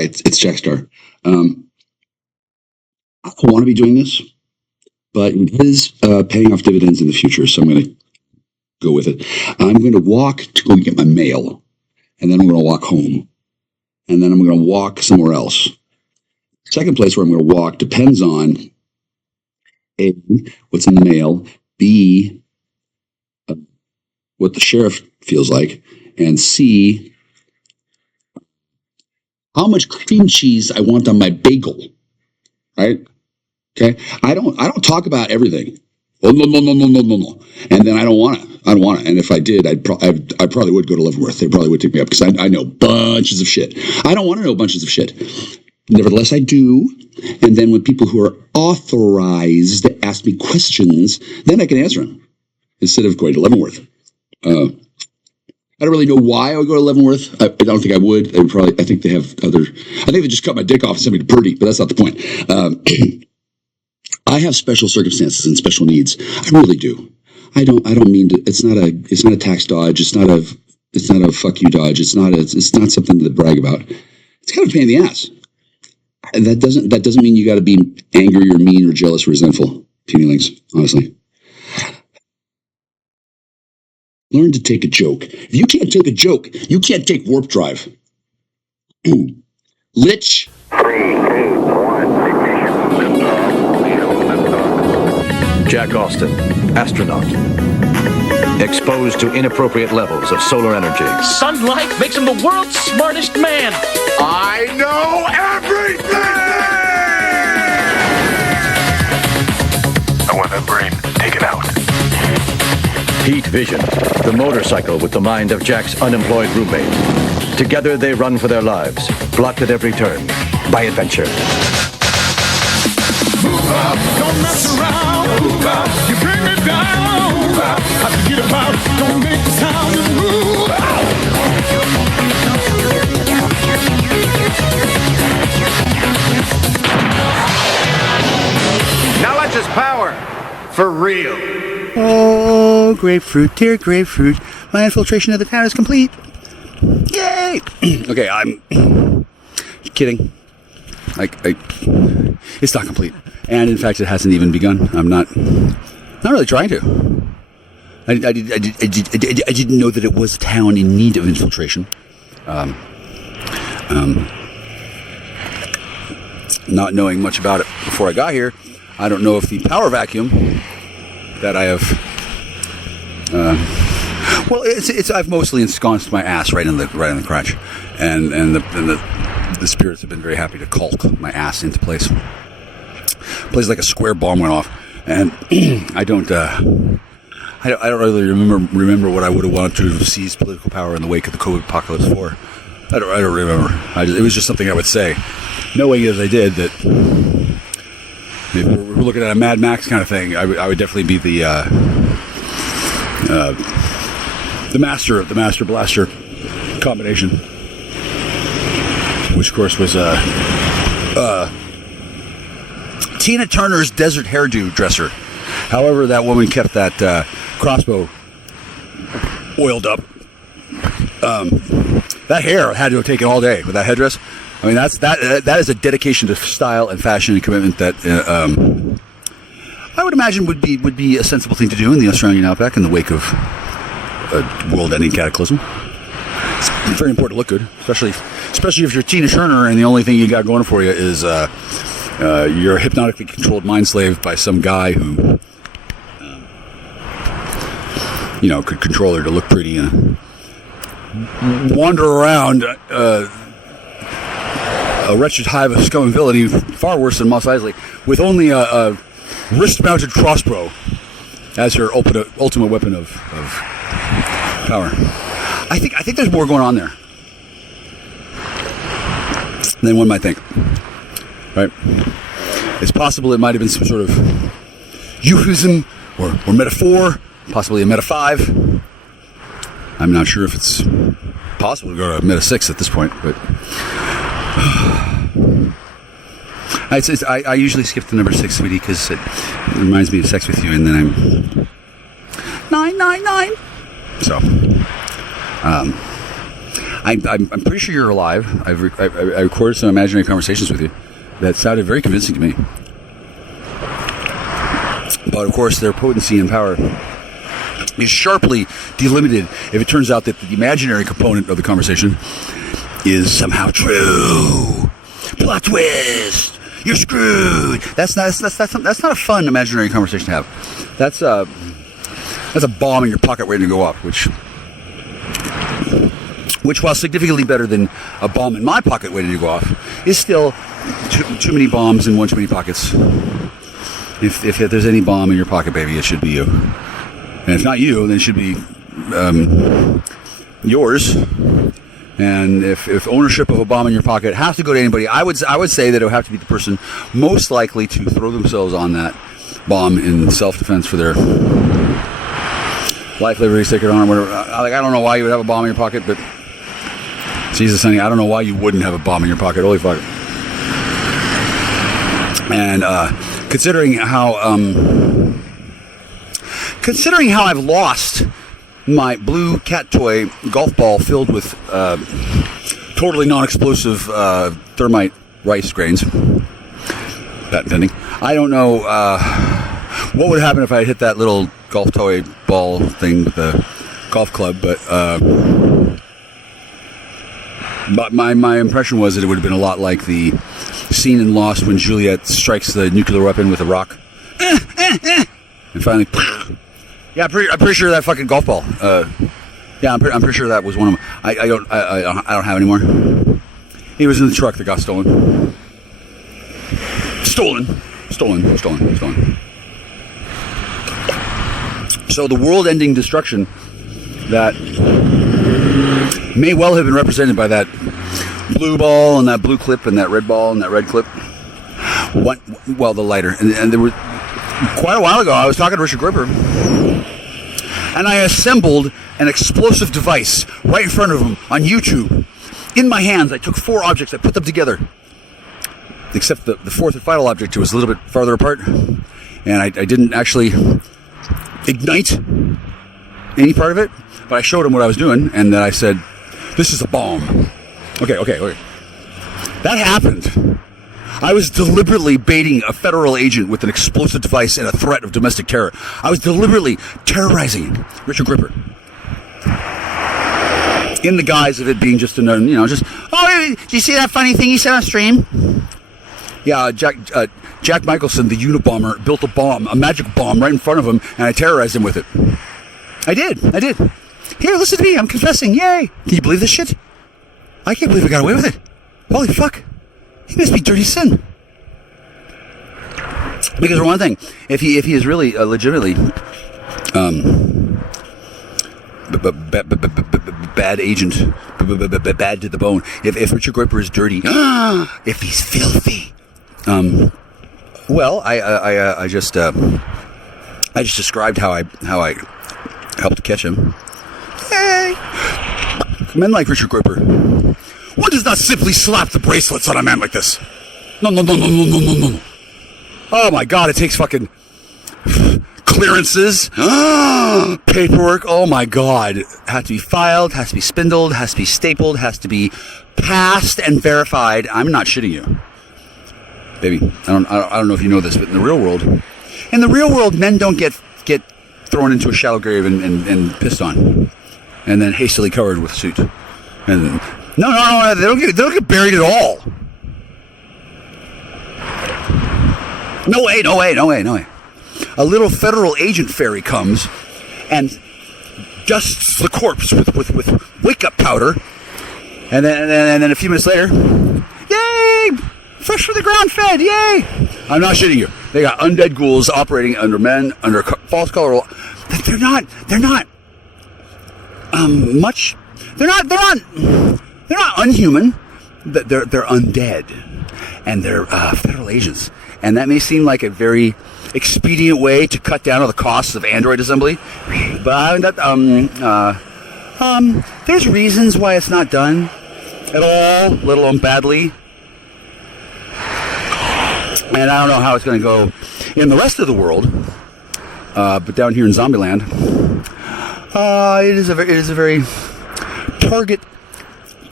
Hi, it's Jackstar. I don't want to be doing this, but it is paying off dividends in the future, so I'm going to go with it. I'm going to walk to go get my mail, and then I'm going to walk home, and then I'm going to walk somewhere else. Second place where I'm going to walk depends on A, what's in the mail, B, what the sheriff feels like, and C, how much cream cheese I want on my bagel. Right? Okay. I don't talk about everything. Oh, no. And then I don't want to. And if I did, I probably would go to Leavenworth. They probably would take me up because I know bunches of shit. I don't want to know bunches of shit. Nevertheless, I do. And then when people who are authorized ask me questions, then I can answer them instead of going to Leavenworth. I don't really know why I would go to Leavenworth. I don't think I would. I think they have other. I think they just cut my dick off and sent me to Purdy, but that's not the point. I have special circumstances and special needs. I really do. I don't mean to. It's not a tax dodge. It's not a fuck you dodge. It's not something to brag about. It's kind of a pain in the ass. And that doesn't mean you got to be angry or mean or jealous or resentful. Puny-lings, honestly. Learn to take a joke. If you can't take a joke, you can't take warp drive. Lich. 3, 2, 1, ignition. Jack Austin, astronaut. Exposed to inappropriate levels of solar energy. Sunlight makes him the world's smartest man. I know everything! I want that brain. Take it out. Heat Vision, the motorcycle with the mind of Jack's unemployed roommate. Together they run for their lives, blocked at every turn by adventure. Move up, don't mess around. Move up, you bring me down. Move up, I forget about, don't make the sound and move out. Knowledge is power. For real. Oh, grapefruit, dear grapefruit. My infiltration of the town is complete. Yay! Okay, I'm kidding. It's not complete. And in fact, it hasn't even begun. I'm not really trying to. I didn't know that it was a town in need of infiltration. Not knowing much about it before I got here, I don't know if the power vacuum that I have, I've mostly ensconced my ass right in the crotch, and the spirits have been very happy to caulk my ass into place. Places like a square bomb went off, and I don't really remember what I would have wanted to have seized political power in the wake of the COVID apocalypse for. I don't remember. It was just something I would say, knowing as I did that. If we're looking at a Mad Max kind of thing, I would definitely be the master of the Master Blaster combination, which of course was Tina Turner's Desert Hairdo dresser. However, that woman kept that crossbow oiled up. That hair had to have taken all day with that headdress. I mean, that is a dedication to style and fashion and commitment that I would imagine would be a sensible thing to do in the Australian outback in the wake of a world-ending cataclysm. It's very important to look good, especially if you're Tina Turner and the only thing you got going for you is you're a hypnotically controlled mind slave by some guy who could control her to look pretty and wander around. A wretched hive of scum and villainy, far worse than Mos Eisley, with only a wrist-mounted crossbow as her ultimate weapon of power. I think there's more going on there than one might think. Right? It's possible it might have been some sort of euphemism or metaphor, possibly a meta 5. I'm not sure if it's possible to go to meta 6 at this point, but I usually skip the number 6, sweetie, because it reminds me of sex with you, and then I'm 999. So, I'm pretty sure you're alive. I recorded some imaginary conversations with you that sounded very convincing to me. But of course, their potency and power is sharply delimited if it turns out that the imaginary component of the conversation is somehow true. Plot twist! You're screwed. That's not a fun imaginary conversation to have. That's a bomb in your pocket waiting to go off, which while significantly better than a bomb in my pocket waiting to go off, is still too many bombs in one too many pockets. If there's any bomb in your pocket, baby, it should be you. And if not you, then it should be yours. And if ownership of a bomb in your pocket has to go to anybody, I would say that it would have to be the person most likely to throw themselves on that bomb in self-defense for their life, liberty, sacred honor, whatever. I don't know why you would have a bomb in your pocket, but Jesus, honey, I don't know why you wouldn't have a bomb in your pocket. Holy fuck. And considering how I've lost my blue cat toy golf ball filled with totally non-explosive thermite rice grains, patent pending, I don't know what would happen if I hit that little golf toy ball thing with the golf club, but my impression was that it would have been a lot like the scene in Lost when Juliet strikes the nuclear weapon with a rock, and finally, yeah, I'm pretty sure that fucking golf ball. Yeah, I'm pretty sure that was one of them. I don't have any more. He was in the truck that got stolen. Stolen. So the world-ending destruction that may well have been represented by that blue ball and that blue clip and that red ball and that red clip. The lighter. And there were, quite a while ago, I was talking to Richard Gripper, and I assembled an explosive device right in front of him on YouTube. In my hands, I took 4 objects, I put them together. Except the fourth and final object was a little bit farther apart, and I didn't actually ignite any part of it, but I showed him what I was doing, and then I said, this is a bomb. Okay. That happened. I was deliberately baiting a federal agent with an explosive device and a threat of domestic terror. I was deliberately terrorizing Richard Gripper, in the guise of it being just oh, did you see that funny thing he said on stream? Yeah, Jack Michelson, the Unabomber, built a bomb, a magic bomb right in front of him, and I terrorized him with it. I did. Here, listen to me, I'm confessing, yay! Can you believe this shit? I can't believe I got away with it. Holy fuck. He must be dirty sin. Because for one thing, if he is really legitimately bad agent, bad to the bone, if Richard Gripper is dirty, if he's filthy, I just described how I helped catch him. Hey, men like Richard Gripper, one does not simply slap the bracelets on a man like this. No. Oh my God, it takes fucking clearances, paperwork. Oh my God, it has to be filed, has to be spindled, has to be stapled, has to be passed and verified. I'm not shitting you, baby. I don't know if you know this, but in the real world, men don't get thrown into a shallow grave and pissed on, and then hastily covered with soot. And no, they don't get buried at all. No way. A little federal agent fairy comes and dusts the corpse with wake-up powder, and then a few minutes later, yay! Fresh from the ground fed, yay! I'm not shitting you. They got undead ghouls operating under false color law. They're not unhuman. They're undead, and they're federal agents. And that may seem like a very expedient way to cut down on the costs of Android assembly, but there's reasons why it's not done at all, let alone badly. And I don't know how it's going to go in the rest of the world, but down here in Zombieland, it is a very target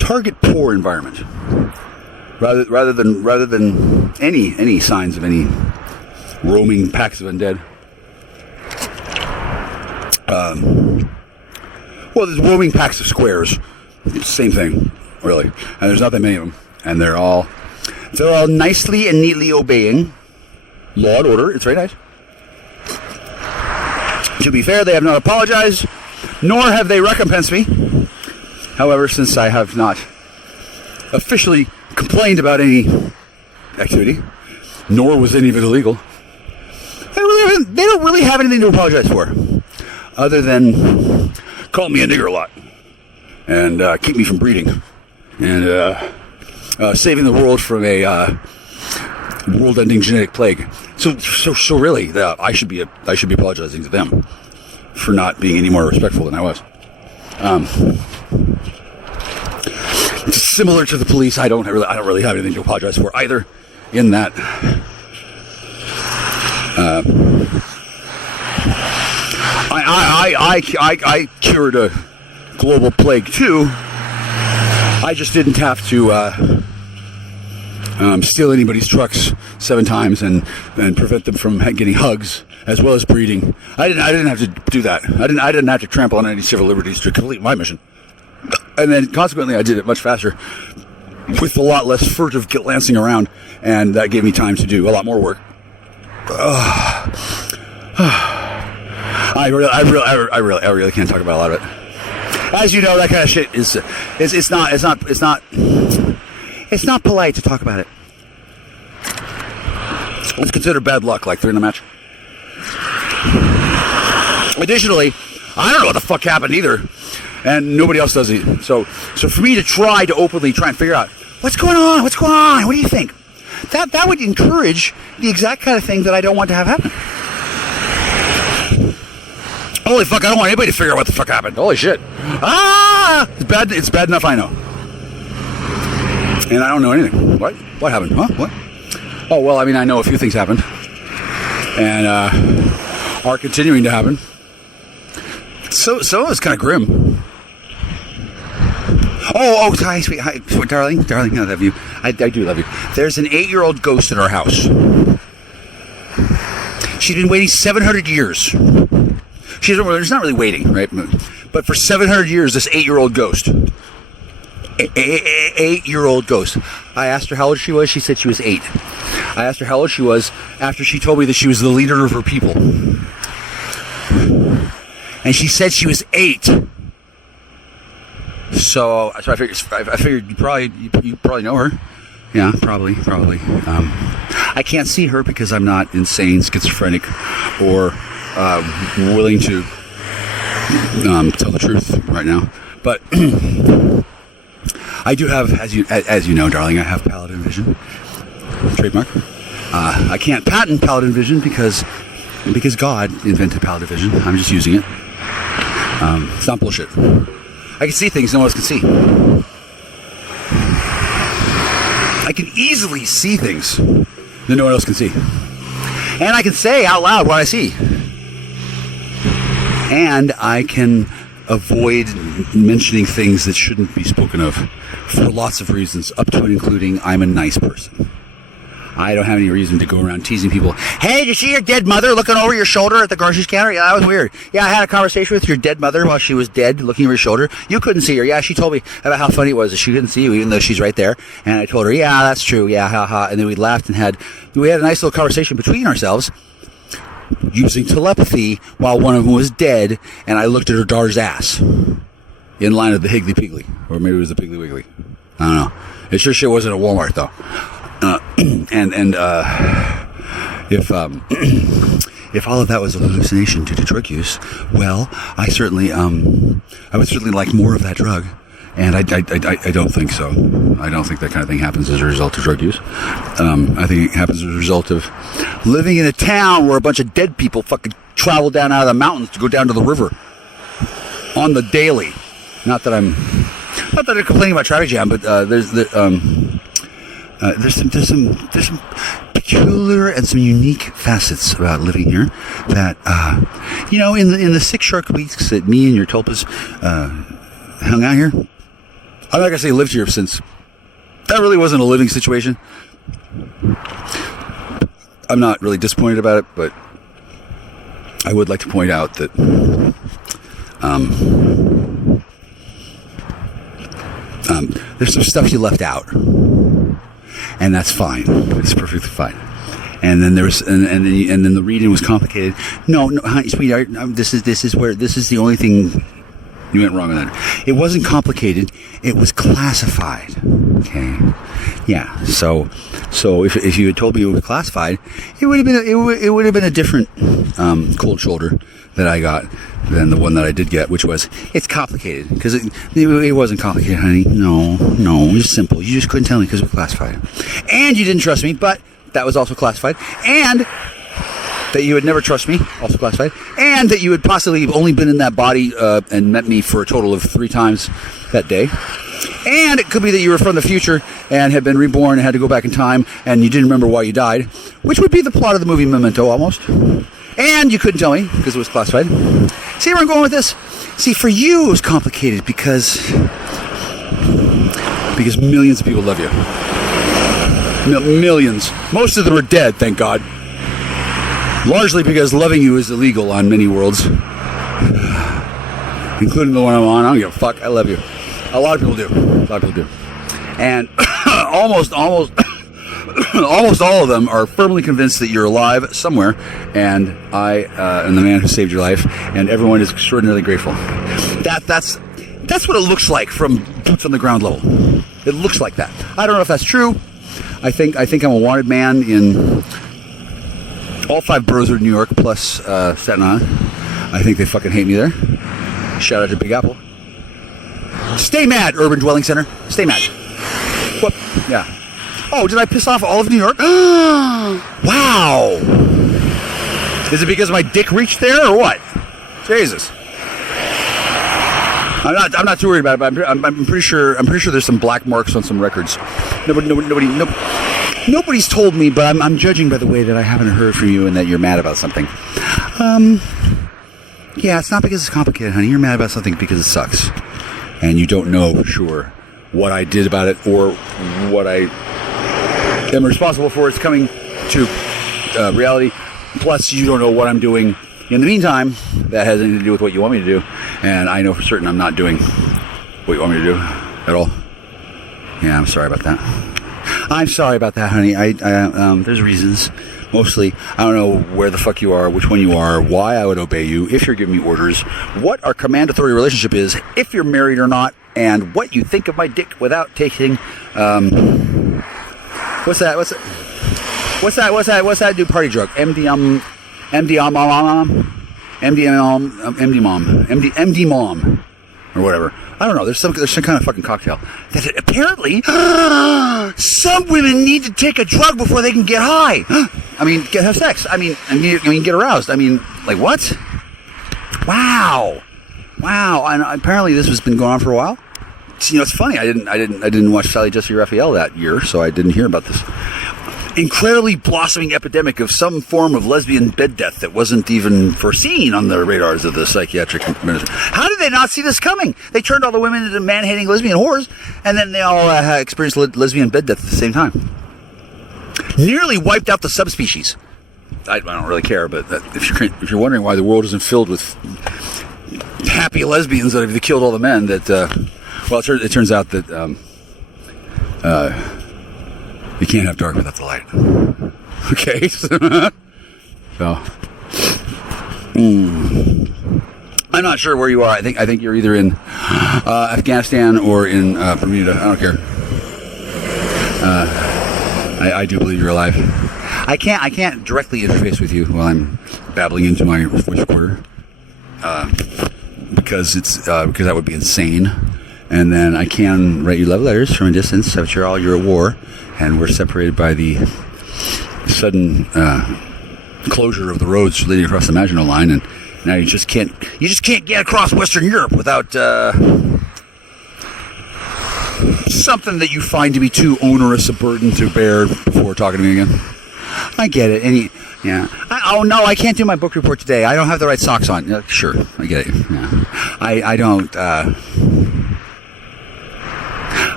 target poor environment, rather than any signs of any roaming packs of undead. Well, there's roaming packs of squares. Same thing, really. And there's not that many of them. And they're all nicely and neatly obeying law and order. It's very nice. To be fair, they have not apologized, nor have they recompensed me. However, since I have not officially complained about any activity, nor was any of it illegal, they don't really have anything to apologize for, other than call me a nigger a lot and keep me from breeding and saving the world from a world-ending genetic plague. So really, I should be apologizing to them for not being any more respectful than I was. It's similar to the police. I don't really have anything to apologize for either. In that, I cured a global plague too. I just didn't have to steal anybody's trucks 7 times and prevent them from getting hugs, as well as breeding. I didn't have to do that. I didn't have to trample on any civil liberties to complete my mission. And then consequently, I did it much faster, with a lot less furtive glancing around, and that gave me time to do a lot more work. I really can't talk about a lot of it. As you know, that kind of shit is it's not polite to talk about it. It's considered bad luck, like they're in a match. Additionally, I don't know what the fuck happened either, and nobody else does either. So for me to try to openly try and figure out what's going on, what do you think? That would encourage the exact kind of thing that I don't want to have happen. Holy fuck, I don't want anybody to figure out what the fuck happened. Holy shit. It's bad enough I know. And I don't know anything. What happened? Huh? What? Oh, well, I mean, I know a few things happened. And are continuing to happen. So it's kind of grim. Oh, hi, sweet, hi, darling, I love you. I do love you. There's an 8-year-old ghost in our house. She's been waiting 700 years. She's not really waiting, right? But for 700 years, this 8-year-old ghost. 8-year-old ghost. I asked her how old she was. She said she was 8. I asked her how old she was after she told me that she was the leader of her people. And she said she was 8. So I figured you probably know her. Yeah, probably. I can't see her because I'm not insane, schizophrenic, or willing to tell the truth right now. But I do have, as you know, darling, I have paladin vision. Trademark. I can't patent paladin vision because God invented paladin vision. I'm just using it. It's not bullshit. I can see things no one else can see. I can easily see things that no one else can see. And I can say out loud what I see. And I can avoid mentioning things that shouldn't be spoken of for lots of reasons, up to and including I'm a nice person. I don't have any reason to go around teasing people. Hey, did you see your dead mother looking over your shoulder at the grocery counter? Yeah, that was weird. Yeah, I had a conversation with your dead mother while she was dead, looking over your shoulder. You couldn't see her. Yeah, she told me about how funny it was that she couldn't see you, even though she's right there. And I told her, yeah, that's true. Yeah, ha. And then we laughed and we had a nice little conversation between ourselves using telepathy while one of them was dead, and I looked at her daughter's ass in line of the Higgly Piggly. Or maybe it was the Piggly Wiggly. I don't know. It sure shit wasn't a Walmart, though. If all of that was a hallucination due to drug use, well, I would certainly like more of that drug, and I don't think so. I don't think that kind of thing happens as a result of drug use. I think it happens as a result of living in a town where a bunch of dead people fucking travel down out of the mountains to go down to the river on the daily. Not that I'm complaining about traffic jam, but there's some peculiar and some unique facets about living here that in the 6 short weeks that me and your tulpas hung out here, I'm not going to say lived here since that really wasn't a living situation. I'm not really disappointed about it, but I would like to point out that there's some stuff you left out, and that's fine. It's perfectly fine. And then and then the reading was complicated. No, honey, sweetheart, this is the only thing you went wrong with that. It wasn't complicated. It was classified. Okay. Yeah. So if you had told me it was classified, it would have been a different cold shoulder that I got than the one that I did get, which was it's complicated because it wasn't complicated, honey. No, it was simple. You just couldn't tell me because it was classified, and you didn't trust me, but that was also classified, and that you would never trust me, also classified, and that you had possibly only been in that body and met me for a total of 3 times that day. And it could be that you were from the future and had been reborn and had to go back in time and you didn't remember why you died, which would be the plot of the movie Memento almost. And you couldn't tell me because it was classified. See where I'm going with this? See, for you it was complicated because millions of people love you. Millions. Most of them are dead, thank God. Largely because loving you is illegal on many worlds, including the one I'm on. I don't give a fuck. I love you. A lot of people do. And almost all of them are firmly convinced that you're alive somewhere, and I am the man who saved your life, and everyone is extraordinarily grateful. That's what it looks like from boots on the ground level. It looks like that. I don't know if that's true. I think I'm a wanted man in all 5 boroughs of New York plus Staten Island. I think they fucking hate me there. Shout out to Big Apple. Stay mad, Urban Dwelling Center. Stay mad. What? Yeah. Oh, did I piss off all of New York? Wow. Is it because my dick reached there or what? Jesus. I'm not too worried about it, but I'm pretty sure there's some black marks on some records. Nobody's told me, but I'm judging by the way that I haven't heard from you and that you're mad about something. Yeah, it's not because it's complicated, honey. You're mad about something because it sucks. And you don't know for sure what I did about it or what I am responsible for. It's coming to reality. Plus, you don't know what I'm doing in the meantime. That has anything to do with what you want me to do. And I know for certain I'm not doing what you want me to do at all. Yeah, I'm sorry about that. I'm sorry about that, honey. There's reasons. Mostly, I don't know where the fuck you are, which one you are, why I would obey you, if you're giving me orders, what our command authority relationship is, if you're married or not, and what you think of my dick without taking, what's that new party drug? MD mom, or whatever. I don't know. There's some kind of fucking cocktail that apparently some women need to take a drug before they can get high. I mean, have sex. I mean, get aroused. I mean, like what? Wow. And apparently this has been going on for a while. It's funny. I didn't watch Sally Jesse Raphael that year, so I didn't hear about this incredibly blossoming epidemic of some form of lesbian bed death that wasn't even foreseen on the radars of the psychiatric ministry. How did they not see this coming? They turned all the women into man-hating lesbian whores, and then they all experienced lesbian bed death at the same time. Nearly wiped out the subspecies. I don't really care, but if you're wondering why the world isn't filled with happy lesbians that have killed all the men, it turns out that you can't have dark without the light. Okay. So, I'm not sure where you are. I think you're either in Afghanistan or in Bermuda. I don't care. I do believe you're alive. I can't directly interface with you while I'm babbling into my voice recorder, because that would be insane. And then I can write you love letters from a distance, but you're at war, and we're separated by the sudden closure of the roads leading across the Maginot Line, and now you just can't get across Western Europe without something that you find to be too onerous a burden to bear before talking to me again. I get it. I can't do my book report today. I don't have the right socks on. Yeah, sure, I get it. Yeah. I don't.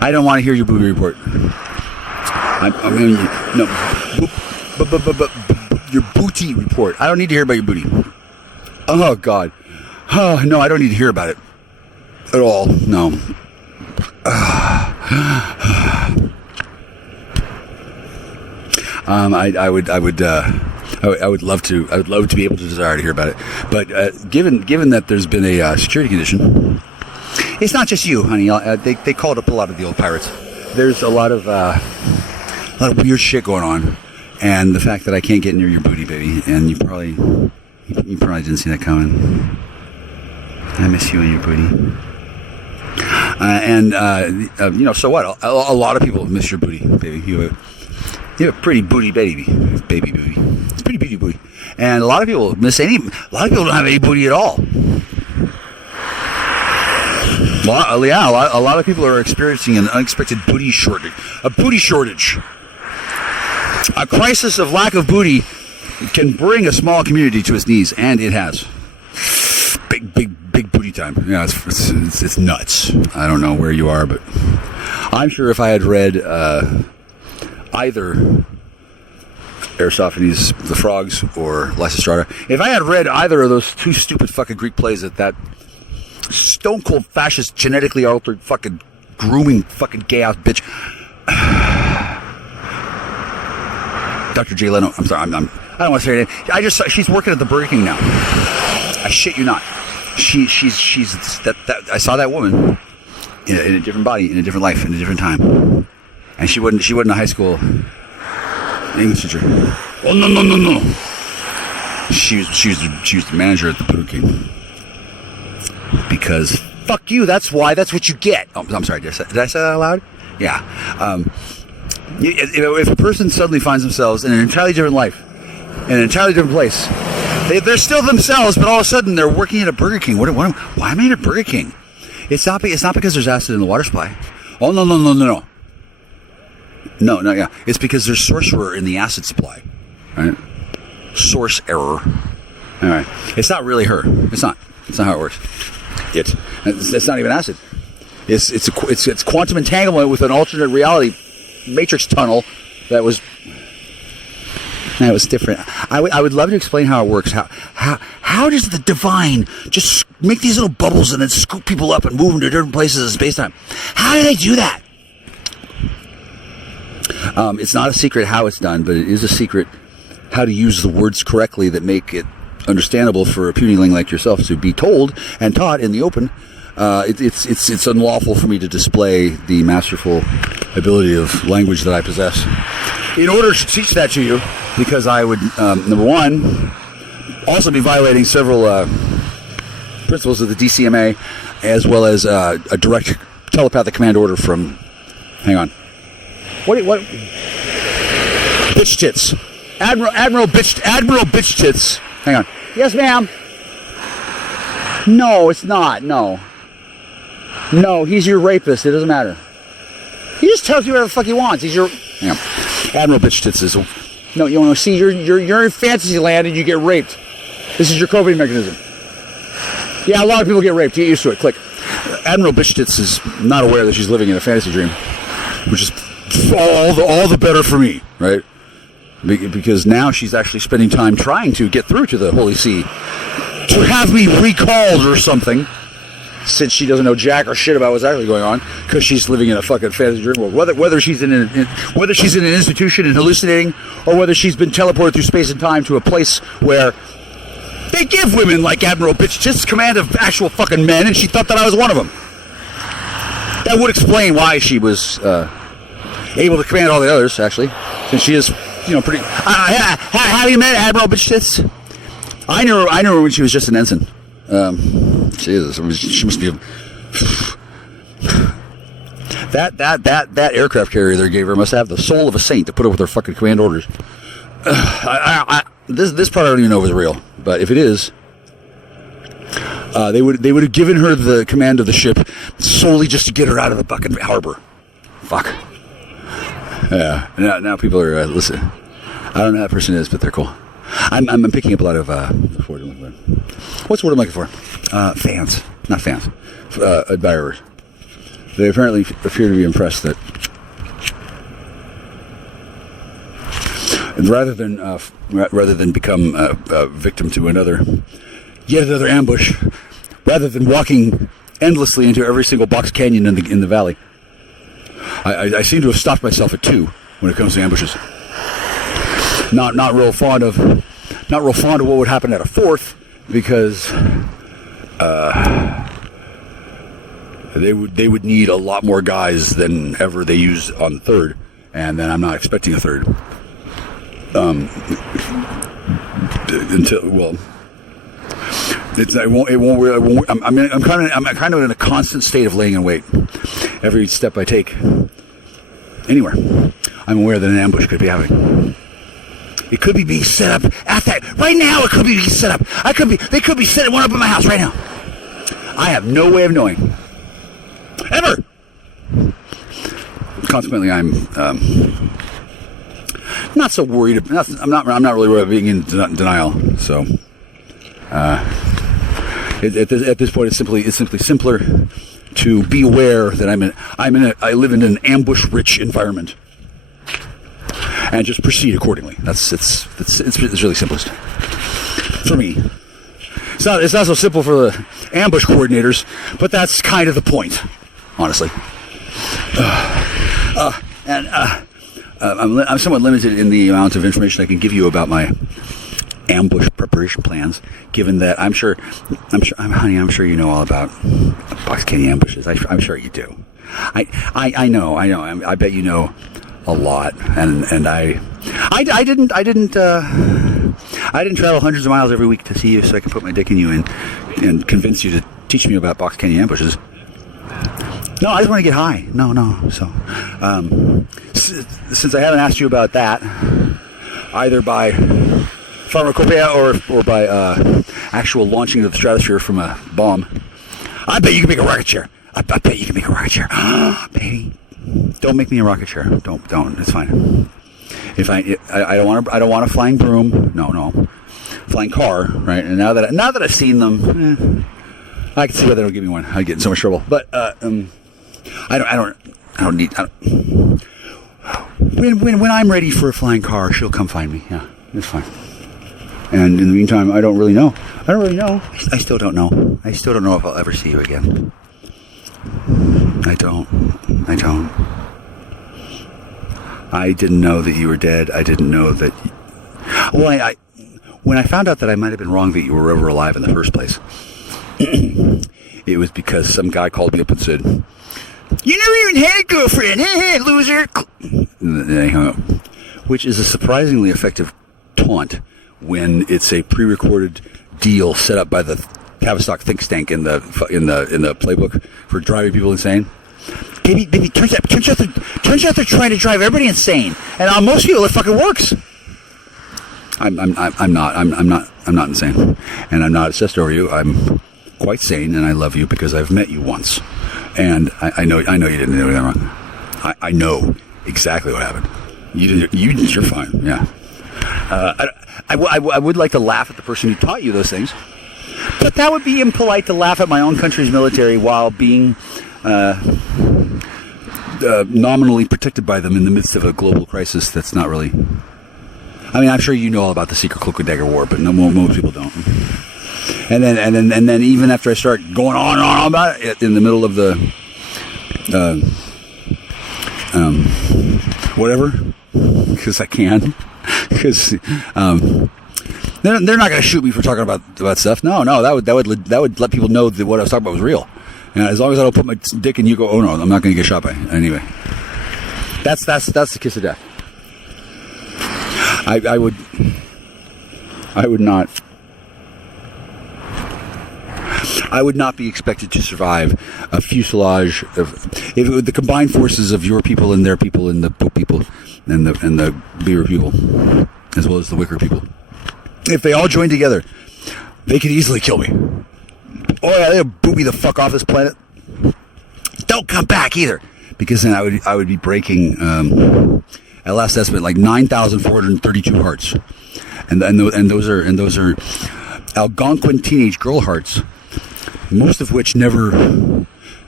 I don't want to hear your booty report. Your booty report. I don't need to hear about your booty. Oh, God. Oh, no, I don't need to hear about it at all. No. I would love to. I would love to be able to desire to hear about it. But given that there's been a security condition, it's not just you, honey. They called up a lot of the old pirates. There's a lot of weird shit going on, and the fact that I can't get near your booty, baby, and you probably didn't see that coming. I miss you and your booty. So what? A lot of people miss your booty, baby. You have a pretty booty baby booty. It's a pretty booty booty. And a lot of people don't have any booty at all. A lot of people are experiencing an unexpected booty shortage. A booty shortage. A crisis of lack of booty can bring a small community to its knees, and it has. Big booty time. Yeah, it's nuts. I don't know where you are, but I'm sure if I had read either Aristophanes, The Frogs, or Lysistrata, if I had read either of those two stupid fucking Greek plays that stone cold fascist, genetically altered fucking grooming fucking gay ass bitch, Dr. Jay Leno. I'm sorry. I don't want to say it. She's working at the Burger King now. I shit you not. She's that I saw that woman in a different body, in a different life, in a different time, and she wasn't a high school English teacher. Oh no. She was the manager at the Burger King. Because fuck you. That's what you get. Oh, I'm sorry. Did I say that out loud? Yeah. If a person suddenly finds themselves in an entirely different life, in an entirely different place, they're still themselves, but all of a sudden they're working at a Burger King. Why am I at a Burger King? It's not because there's acid in the water supply. Oh, no. No, yeah. It's because there's source error in the acid supply. Right? Source error. All right. It's not really her. It's not how it works. It's not even acid. It's quantum entanglement with an alternate reality matrix tunnel that was different. I would love to explain how it works. How does the divine just make these little bubbles and then scoop people up and move them to different places in space-time? How do they do that? It's not a secret how it's done, but it is a secret how to use the words correctly that make it understandable for a punyling like yourself to be told and taught in the open. It's unlawful for me to display the masterful ability of language that I possess in order to teach that to you, because I would, number one, also be violating several principles of the DCMA, as well as a direct telepathic command order from, hang on, what bitch tits, Admiral bitch tits, hang on, yes ma'am. No, it's not. No, he's your rapist. It doesn't matter. He just tells you whatever the fuck he wants. He's your Admiral bitch tits is. No, you want to see you're in fantasy land and you get raped. This is your coping mechanism. Yeah, a lot of people get raped. Get used to it. Click. Admiral bitch tits is not aware that she's living in a fantasy dream, which is all the better for me, right? Because now she's actually spending time trying to get through to the Holy See to have me recalled or something, since she doesn't know jack or shit about what's actually going on, because she's living in a fucking fantasy dream world. Whether she's in an institution and hallucinating, or whether she's been teleported through space and time to a place where they give women like Admiral bitch tits command of actual fucking men, and she thought that I was one of them. That would explain why she was able to command all the others, actually, since she is, pretty. Have you met Admiral bitch tits? I knew her when she was just an ensign. Jesus, she must be that aircraft carrier they gave her must have the soul of a saint to put up with her fucking command orders. This part I don't even know if it's real, but if it is, they would have given her the command of the ship solely just to get her out of the fucking harbor. Fuck. Yeah. Now people are listen. I don't know who that person is, but they're cool. I'm picking up a lot of what's the word I'm looking for? Fans, not fans. Admirers. They apparently appear to be impressed that rather than become a victim to yet another ambush, rather than walking endlessly into every single box canyon in the valley, I seem to have stopped myself at 2 when it comes to ambushes. Not real fond of what would happen at a 4th, because they would need a lot more guys than ever they use on the 3rd, and then I'm not expecting a 3rd. I'm kind of in a constant state of laying in wait. Every step I take anywhere, I'm aware that an ambush could be happening. It could be being set up at that right now. It could be being set up. They could be setting one up in my house right now. I have no way of knowing. Ever. Consequently, I'm not so worried. I'm not really worried about being in denial. So, at this point, it's simply simpler to be aware that I live in an ambush-rich environment, and just proceed accordingly. It's really simplest for me. It's not so simple for the ambush coordinators, but that's kind of the point, honestly. I'm somewhat limited in the amount of information I can give you about my ambush preparation plans, given that I'm sure you know all about box canyon ambushes. I'm sure you do. I know. I bet you know a lot, and I didn't travel hundreds of miles every week to see you so I could put my dick in you and convince you to teach me about box canyon ambushes. No, I just want to get high. No. So, since I haven't asked you about that, either by pharmacopoeia or by actual launching into the stratosphere from a bomb, I bet you can make a rocket chair. I bet you can make a rocket chair. Baby, don't make me a rocket chair. Don't. It's fine. I don't want a flying broom. No. Flying car, right? And now that I've seen them, I can see why they don't give me one. I'd get in so much trouble. But I don't need. When I'm ready for a flying car, she'll come find me. Yeah, it's fine. And in the meantime, I don't really know. I still don't know. I still don't know if I'll ever see you again. I don't. I didn't know that you were dead. I didn't know that. Well, when I found out that I might have been wrong that you were ever alive in the first place, it was because some guy called me up and said, "You never even had a girlfriend, hey, loser!" And then I hung up, which is a surprisingly effective taunt when it's a pre-recorded deal set up by the Tavistock think tank in the playbook for driving people insane. Baby, turns out they're trying to drive everybody insane, and on most people it fucking works. I'm not insane, and I'm not obsessed over you. I'm quite sane, and I love you because I've met you once, and I know you didn't do anything wrong. I know exactly what happened. You're fine. Yeah. I would like to laugh at the person who taught you those things, but that would be impolite to laugh at my own country's military while being nominally protected by them in the midst of a global crisis that's not really. I mean, I'm sure you know all about the secret cloak and dagger war, but most people don't. And then even after I start going on and on about it in the middle of the whatever, because I can, because they're not going to shoot me for talking about stuff. No, that would let people know that what I was talking about was real. And as long as I don't put my dick in you, go, oh no, I'm not going to get shot by. Anyway, that's the kiss of death. I would not be expected to survive a fuselage of the combined forces of your people and their people and the Pope people and the Beaver people, as well as the Wicker people. If they all joined together, they could easily kill me. Oh yeah, they'll boot me the fuck off this planet. Don't come back either, because then I would be breaking at last estimate like 9,432 hearts, and those are Algonquin teenage girl hearts, most of which never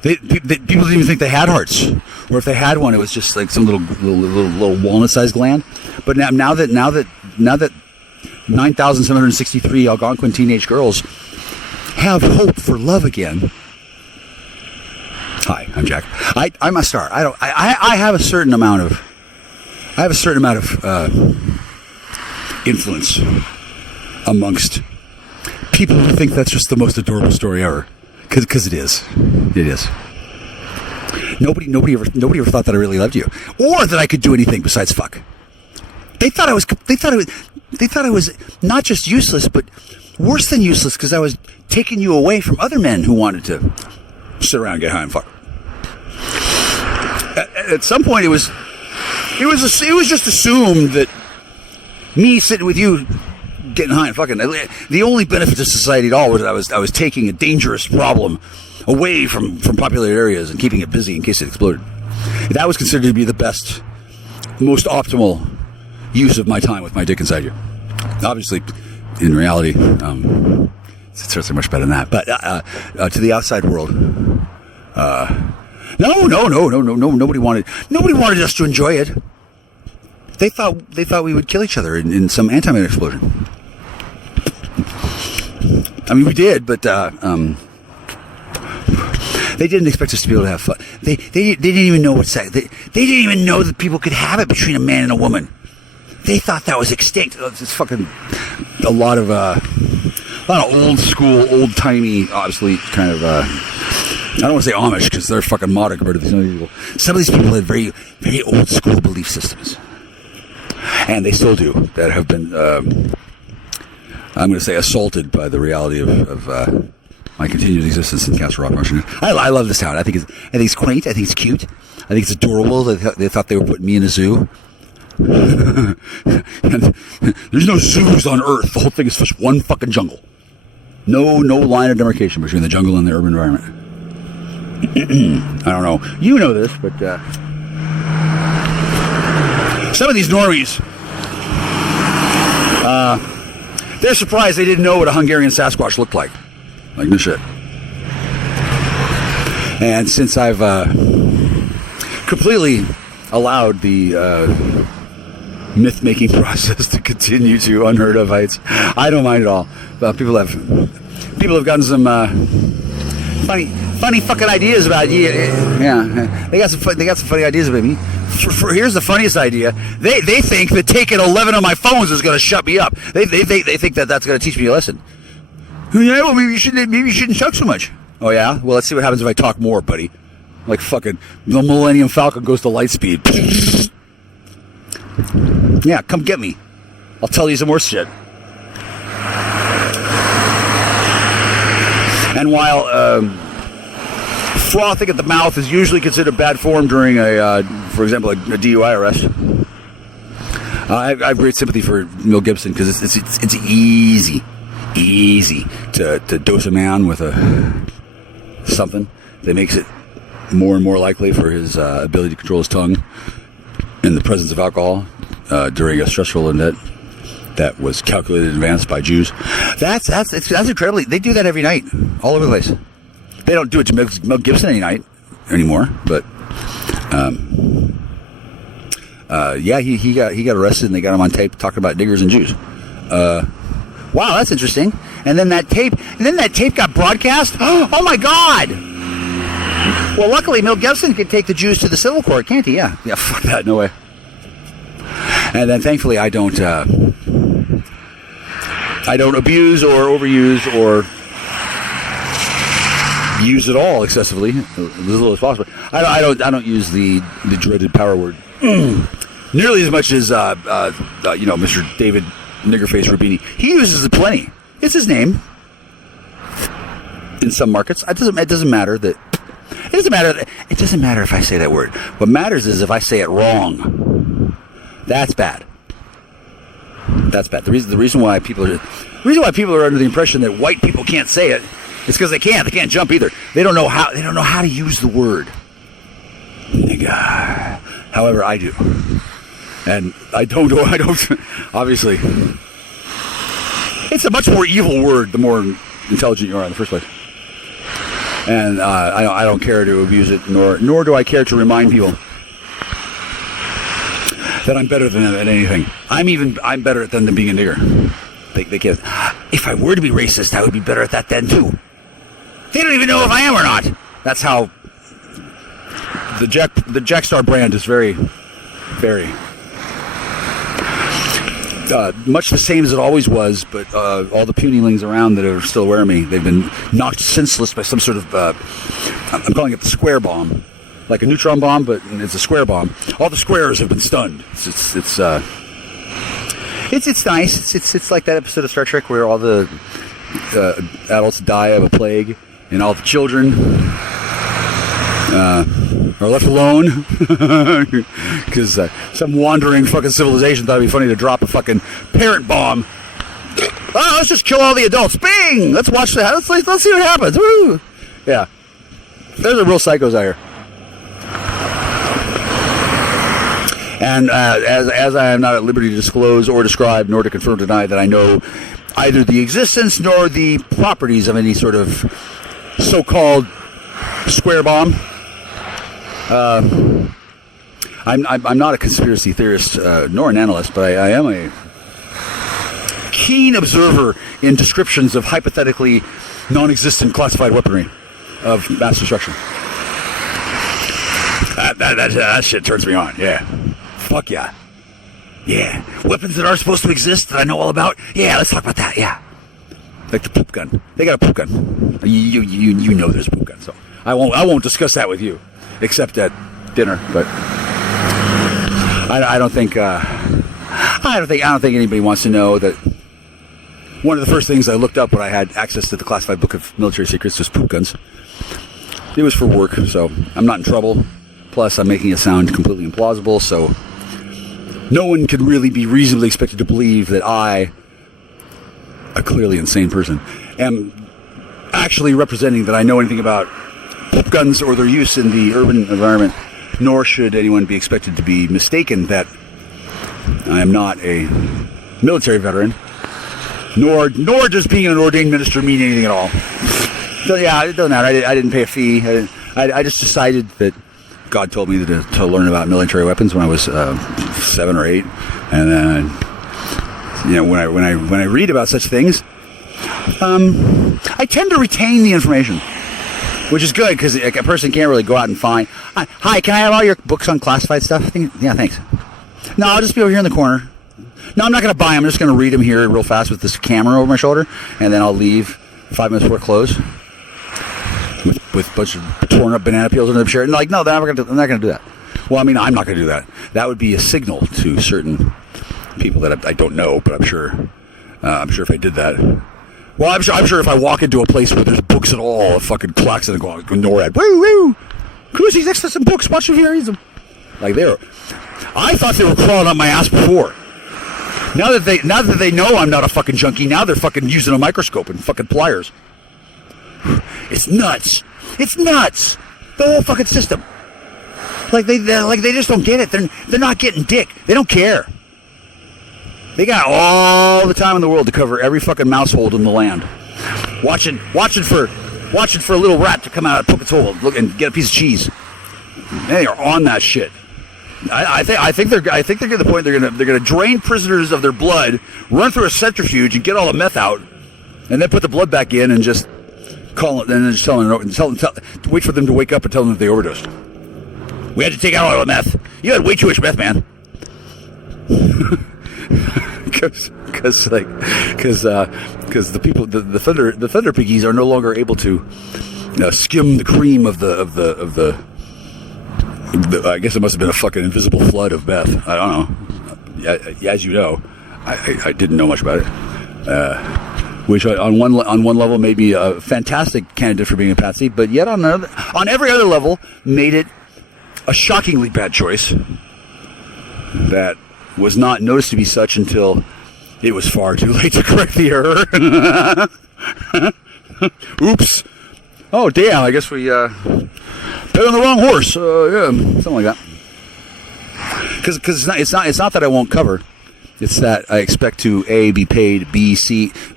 People didn't even think they had hearts, or if they had one, it was just like some little walnut-sized gland. But now that 9,763 Algonquin teenage girls have hope for love again. Hi, I'm Jack. I'm a star. I have a certain amount of influence amongst people who think that's just the most adorable story ever. Because it is. It is. Nobody ever thought that I really loved you, or that I could do anything besides fuck. They thought I was not just useless, but worse than useless, because I was taking you away from other men who wanted to sit around, get high, and fuck. At some point, it was just assumed that me sitting with you, getting high and fucking, the only benefit to society at all was I was taking a dangerous problem away from populated areas and keeping it busy in case it exploded. That was considered to be the best, most optimal use of my time with my dick inside you. Obviously, in reality, it's certainly much better than that. But to the outside world, no. Nobody wanted us to enjoy it. They thought we would kill each other in some antimatter explosion. I mean, we did, but they didn't expect us to be able to have fun. They didn't even know what sex. They didn't even know that people could have it between a man and a woman. They thought that was extinct. It's fucking a lot of old school, old timey, obviously kind of. I don't want to say Amish because they're fucking modern compared to these other people. Some of these people had very, very old school belief systems, and they still do. That have been, I'm going to say, assaulted by the reality of my continued existence in Castle Rock, Washington. I love this town. I think it's quaint. I think it's cute. I think it's adorable. They thought they were putting me in a zoo. And there's no zoos on Earth. The whole thing is just one fucking jungle. No line of demarcation between the jungle and the urban environment. I don't know. You know this, but some of these normies, they're surprised they didn't know what a Hungarian Sasquatch looked like. Like no shit. And since I've completely allowed the myth-making process to continue to unheard of heights, I don't mind at all. People have gotten some funny fucking ideas about you. Yeah, they got some funny ideas about me. Here's the funniest idea. They think that taking 11 of my phones is going to shut me up. They think that that's going to teach me a lesson. Yeah, well, maybe you shouldn't chuck so much. Oh yeah, well, let's see what happens if I talk more, buddy. Like fucking the Millennium Falcon goes to light speed. Yeah, come get me. I'll tell you some more shit. And while frothing at the mouth is usually considered bad form during for example, a DUI arrest, I have great sympathy for Mel Gibson because it's easy to dose a man with something that makes it more and more likely for his ability to control his tongue in the presence of alcohol during a stressful event that was calculated in advance by Jews. That's incredibly. They do that every night, all over the place. They don't do it to Mel Gibson any night anymore, but yeah, he got arrested and they got him on tape talking about niggers and Jews. Wow, that's interesting. And then that tape got broadcast. Oh my God! Well, luckily Mel Gibson could take the Jews to the civil court, can't he? Yeah, fuck that, no way. And then thankfully I don't abuse or overuse or use it all excessively, as little as possible. I don't use the dreaded power word nearly as much as Mr. David Niggerface Rubini. He uses it plenty. It's his name in some markets. It doesn't matter that. It doesn't matter if I say that word. What matters is if I say it wrong. That's bad. That's bad. The reason why people are under the impression that white people can't say it is because they can't. They can't jump either. They don't know how to use the word. Nigga. However, I do. And I don't obviously. It's a much more evil word the more intelligent you are in the first place. And I don't care to abuse it, nor do I care to remind people that I'm better than anything. I'm better at them than being a nigger. They can't. If I were to be racist, I would be better at that then too. They don't even know if I am or not. That's how the Jackstar brand is very, very much the same as it always was. But all the punilings around that are still aware of me, they've been knocked senseless by some sort of I'm calling it the square bomb, like a neutron bomb, but it's a square bomb. All the squares have been stunned. It's nice. It's like that episode of Star Trek where all the adults die of a plague and all the children are left alone because some wandering fucking civilization thought it'd be funny to drop a fucking parent bomb. Oh, let's just kill all the adults. Bing! Let's watch that. Let's see what happens. Woo! Yeah, there's a real psychos out here. And as I am not at liberty to disclose or describe, nor to confirm or deny that I know either the existence nor the properties of any sort of so-called square bomb, I'm not a conspiracy theorist nor an analyst, but I am a keen observer in descriptions of hypothetically non-existent classified weaponry of mass destruction. That shit turns me on. Yeah. Fuck yeah. Yeah. Weapons that are supposed to exist that I know all about. Yeah, let's talk about that. Yeah. Like the poop gun. They got a poop gun. You know there's a poop gun, so I won't discuss that with you, except at dinner. But I don't think anybody wants to know that one of the first things I looked up when I had access to the classified book of military secrets was poop guns. It was for work, so I'm not in trouble. Plus, I'm making it sound completely implausible, so no one could really be reasonably expected to believe that I, a clearly insane person, am actually representing that I know anything about poop guns or their use in the urban environment, nor should anyone be expected to be mistaken that I am not a military veteran, nor does being an ordained minister mean anything at all. So yeah, it doesn't matter. I didn't pay a fee. I just decided that God told me to learn about military weapons when I was 7 or 8, and then when I read about such things, I tend to retain the information, which is good because a person can't really go out and find. Hi, can I have all your books on classified stuff? Yeah, thanks. No, I'll just be over here in the corner. No, I'm not going to buy them. I'm just going to read them here real fast with this camera over my shoulder, and then I'll leave 5 minutes before close. With a bunch of torn up banana peels in the shirt. And like, no, I'm not going to do that. Well, I mean, I'm not going to do that. That would be a signal to certain people that I don't know, but I'm sure if I did that. Well, I'm sure if I walk into a place where there's books at all, a fucking klaxon and go NORAD. Woo, woo! Cruisy's next to some books. Watch if you read them. Like I thought they were crawling up my ass before. Now that they know I'm not a fucking junkie, now they're fucking using a microscope and fucking pliers. It's nuts. It's nuts. The whole fucking system. Like they just don't get it. They're not getting dick. They don't care. They got all the time in the world to cover every fucking mouse hole in the land. Watching for a little rat to come out and poke its hole, look and get a piece of cheese. They are on that shit. I think they're getting to the point they're gonna drain prisoners of their blood, run through a centrifuge and get all the meth out, and then put the blood back in and just call it, and then just tell wait for them to wake up and tell them that they overdosed. We had to take out all the meth. You had way too much meth, man. Because the people, the thunder piggies are no longer able to skim the cream of the I guess it must have been a fucking invisible flood of meth. I don't know. As you know, I didn't know much about it. Which on one level made me a fantastic candidate for being a patsy, but yet on every other level made it a shockingly bad choice that was not noticed to be such until it was far too late to correct the error. Oops. Oh damn! I guess we bet on the wrong horse. Yeah, something like that. Because it's not that I won't cover. It's that I expect to A, be paid, B, C,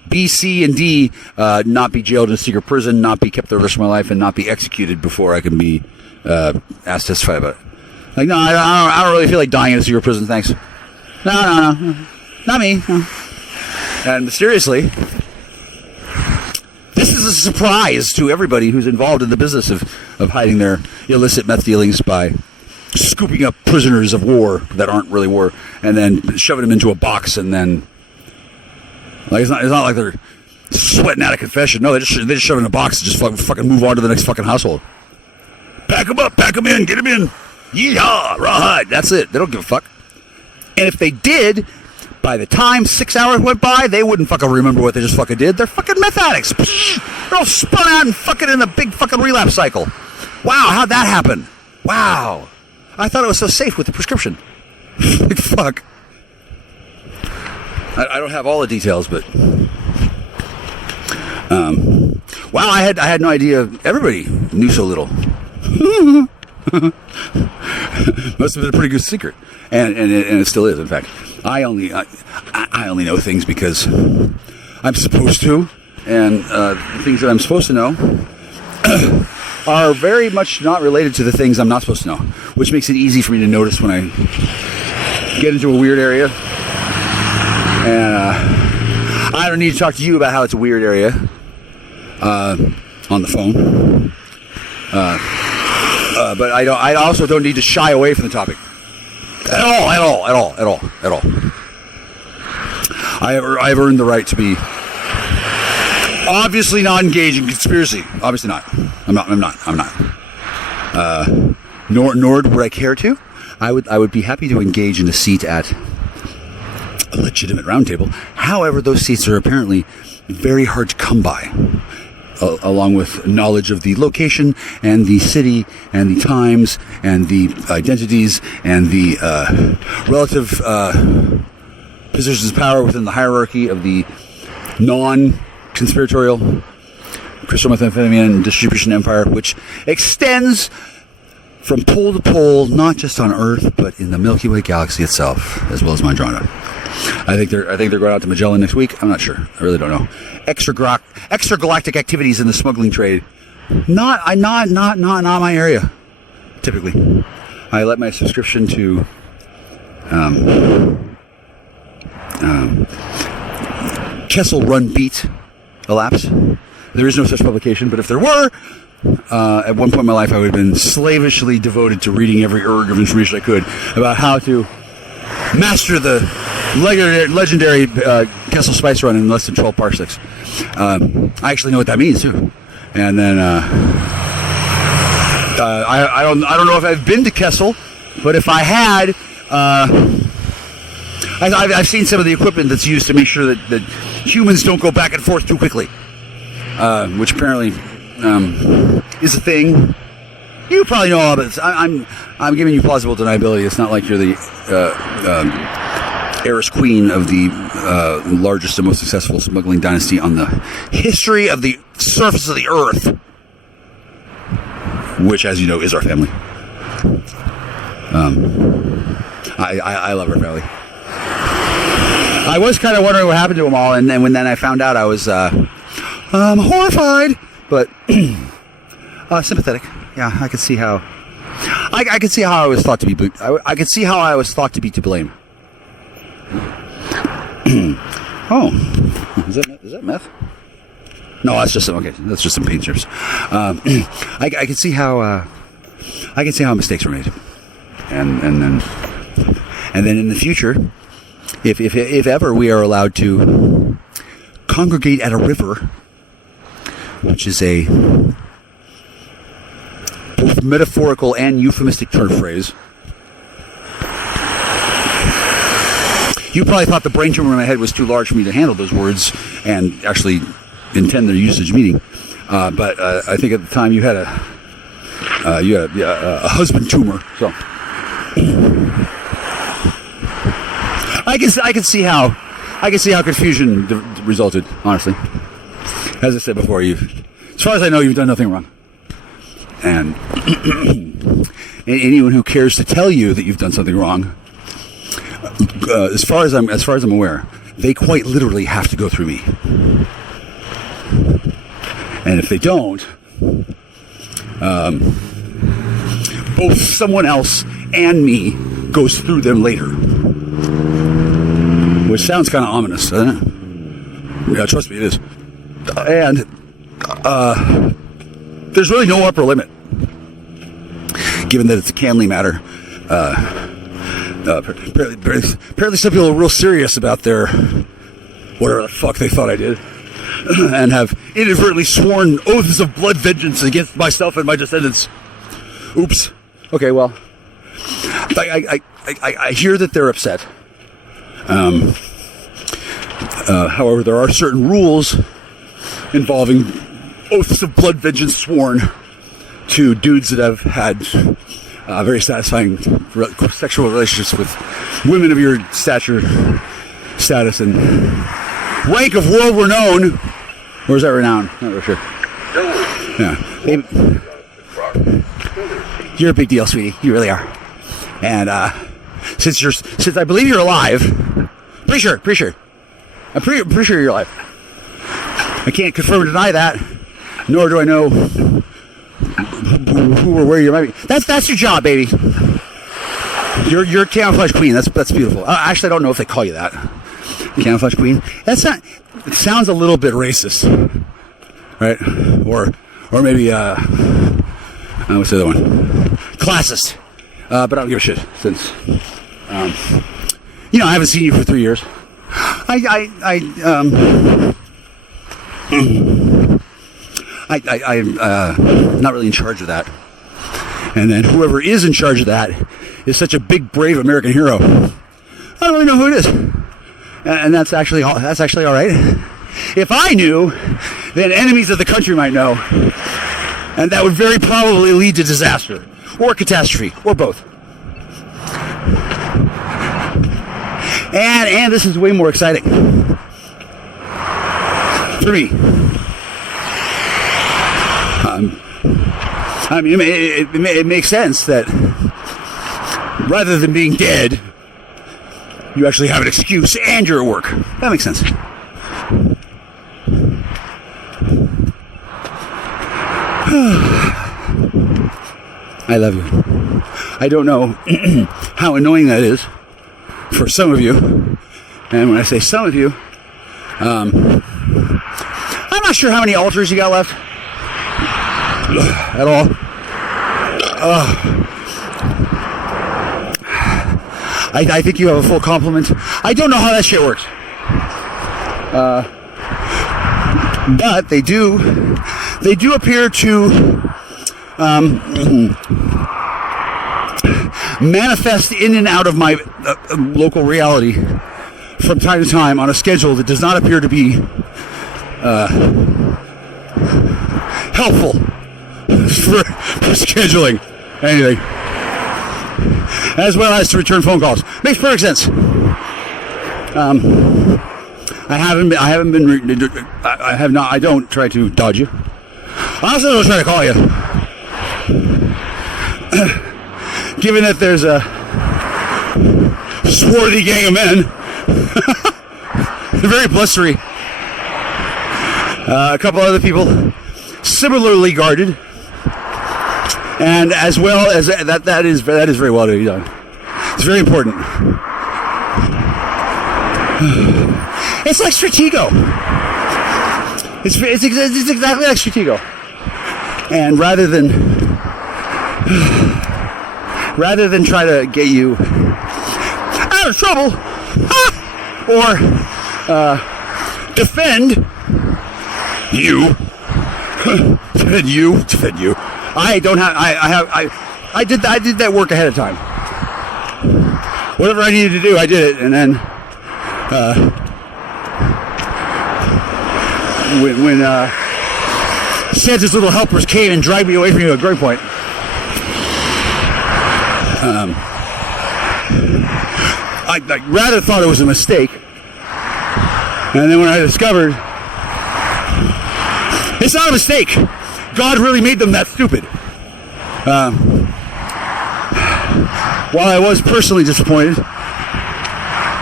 B, C, and D not be jailed in a secret prison, not be kept the rest of my life, and not be executed before I can be asked to testify about it. Like, no, I don't really feel like dying in a secret prison, thanks. No. Not me. No. And mysteriously, this is a surprise to everybody who's involved in the business of hiding their illicit meth dealings by scooping up prisoners of war that aren't really war and then shoving them into a box and then... Like, it's not like they're sweating out a confession. No, they just shove them in a box and just fucking move on to the next fucking household. Pack them up, pack them in, get them in. Yeehaw, rawhide. That's it. They don't give a fuck. And if they did, by the time 6 hours went by, they wouldn't fucking remember what they just fucking did. They're fucking meth addicts. They're all spun out and fucking in a big fucking relapse cycle. Wow, how'd that happen? Wow. I thought it was so safe with the prescription. Like, fuck. I don't have all the details, but wow, I had no idea everybody knew so little. Must have been a pretty good secret, and it still is. In fact, I only know things because I'm supposed to, and the things that I'm supposed to know are very much not related to the things I'm not supposed to know, which makes it easy for me to notice when I get into a weird area. And I don't need to talk to you about how it's a weird area on the phone. But I also don't need to shy away from the topic at all. I've earned the right to be obviously not engaged in conspiracy. Obviously not. I'm not. Nor would I care to. I would be happy to engage in a seat at a legitimate roundtable. However, those seats are apparently very hard to come by, along with knowledge of the location and the city and the times and the identities and the relative positions of power within the hierarchy of the non-conspiratorial crystal methamphetamine distribution empire, which extends from pole to pole, not just on Earth, but in the Milky Way galaxy itself, as well as Andromeda. I think they're going out to Magellan next week. I'm not sure. I really don't know. Extragalactic activities in the smuggling trade. Not my area. Typically, I let my subscription to Kessel Run Beat elapse. There is no such publication, but if there were, at one point in my life, I would have been slavishly devoted to reading every erg of information I could about how to master the legendary Kessel Spice Run in less than 12 parsecs. I actually know what that means too. And then I don't know if I've been to Kessel, but if I had, I've seen some of the equipment that's used to make sure that humans don't go back and forth too quickly, which apparently is a thing. You probably know all of it. I'm giving you plausible deniability. It's not like you're the heiress queen of the largest and most successful smuggling dynasty on the history of the surface of the earth, which, as you know, is our family. I love our family. I was kind of wondering what happened to them all, and then when I found out, I was horrified, but sympathetic. Yeah, I could see how. I could see how I was thought to be. I could see how I was thought to be to blame. Oh, is that meth? No, that's just some paint strips. I can see how mistakes were made, and then in the future, if ever we are allowed to congregate at a river, which is a both metaphorical and euphemistic turn phrase. You probably thought the brain tumor in my head was too large for me to handle those words and actually intend their usage meaning. But I think at the time you had a husband tumor. So I can see how confusion resulted. Honestly, as I said before, as far as I know, you've done nothing wrong. And anyone who cares to tell you that you've done something wrong, as far as I'm aware, they quite literally have to go through me. And if they don't, both someone else and me goes through them later. Which sounds kind of ominous, doesn't it? Yeah, trust me, it is. And there's really no upper limit, given that it's a Canley matter. Apparently some people are real serious about their whatever the fuck they thought I did, and have inadvertently sworn oaths of blood vengeance against myself and my descendants. Oops. Okay, well, I hear that they're upset. However, there are certain rules involving oaths of blood vengeance sworn to dudes that have had very satisfying sexual relationships with women of your stature, status, and rank of world renown. Or is that renown? Not really sure. Yeah. You're a big deal, sweetie. You really are. And since I believe you're alive, pretty sure. I'm pretty sure you're alive. I can't confirm or deny that, nor do I know who or where you might be. That's your job, baby. You're camouflage queen. That's beautiful. Actually, I don't know if they call you that, camouflage queen. That's not. It sounds a little bit racist, right? Or maybe what's the other one? Classist. But I don't give a shit since I haven't seen you for 3 years. I'm not really in charge of that. And then whoever is in charge of that is such a big, brave American hero. I don't really know who it is. And that's actually all right. If I knew, then enemies of the country might know. And that would very probably lead to disaster or catastrophe or both. And this is way more exciting for me. I mean, it makes sense that rather than being dead, you actually have an excuse and you're at work. That makes sense. I love you. I don't know how annoying that is for some of you. And when I say some of you, I'm not sure how many altars you got left at all. I think you have a full complement. I don't know how that shit works. But they do appear to manifest in and out of my local reality from time to time on a schedule that does not appear to be helpful for scheduling anything, as well as to return phone calls. Makes perfect sense. I don't try to dodge you. I also don't try to call you. Given that there's a swarthy gang of men, very blustery, a couple other people similarly guarded, and as well as that is very well done. It's very important. It's like Stratego. It's exactly like Stratego. And rather than try to get you out of trouble or defend you, I did that work ahead of time. Whatever I needed to do, I did it, and then when Santa's little helpers came and dragged me away from you at gunpoint, I rather thought it was a mistake, and then when I discovered it's not a mistake, God really made them that stupid. While I was personally disappointed,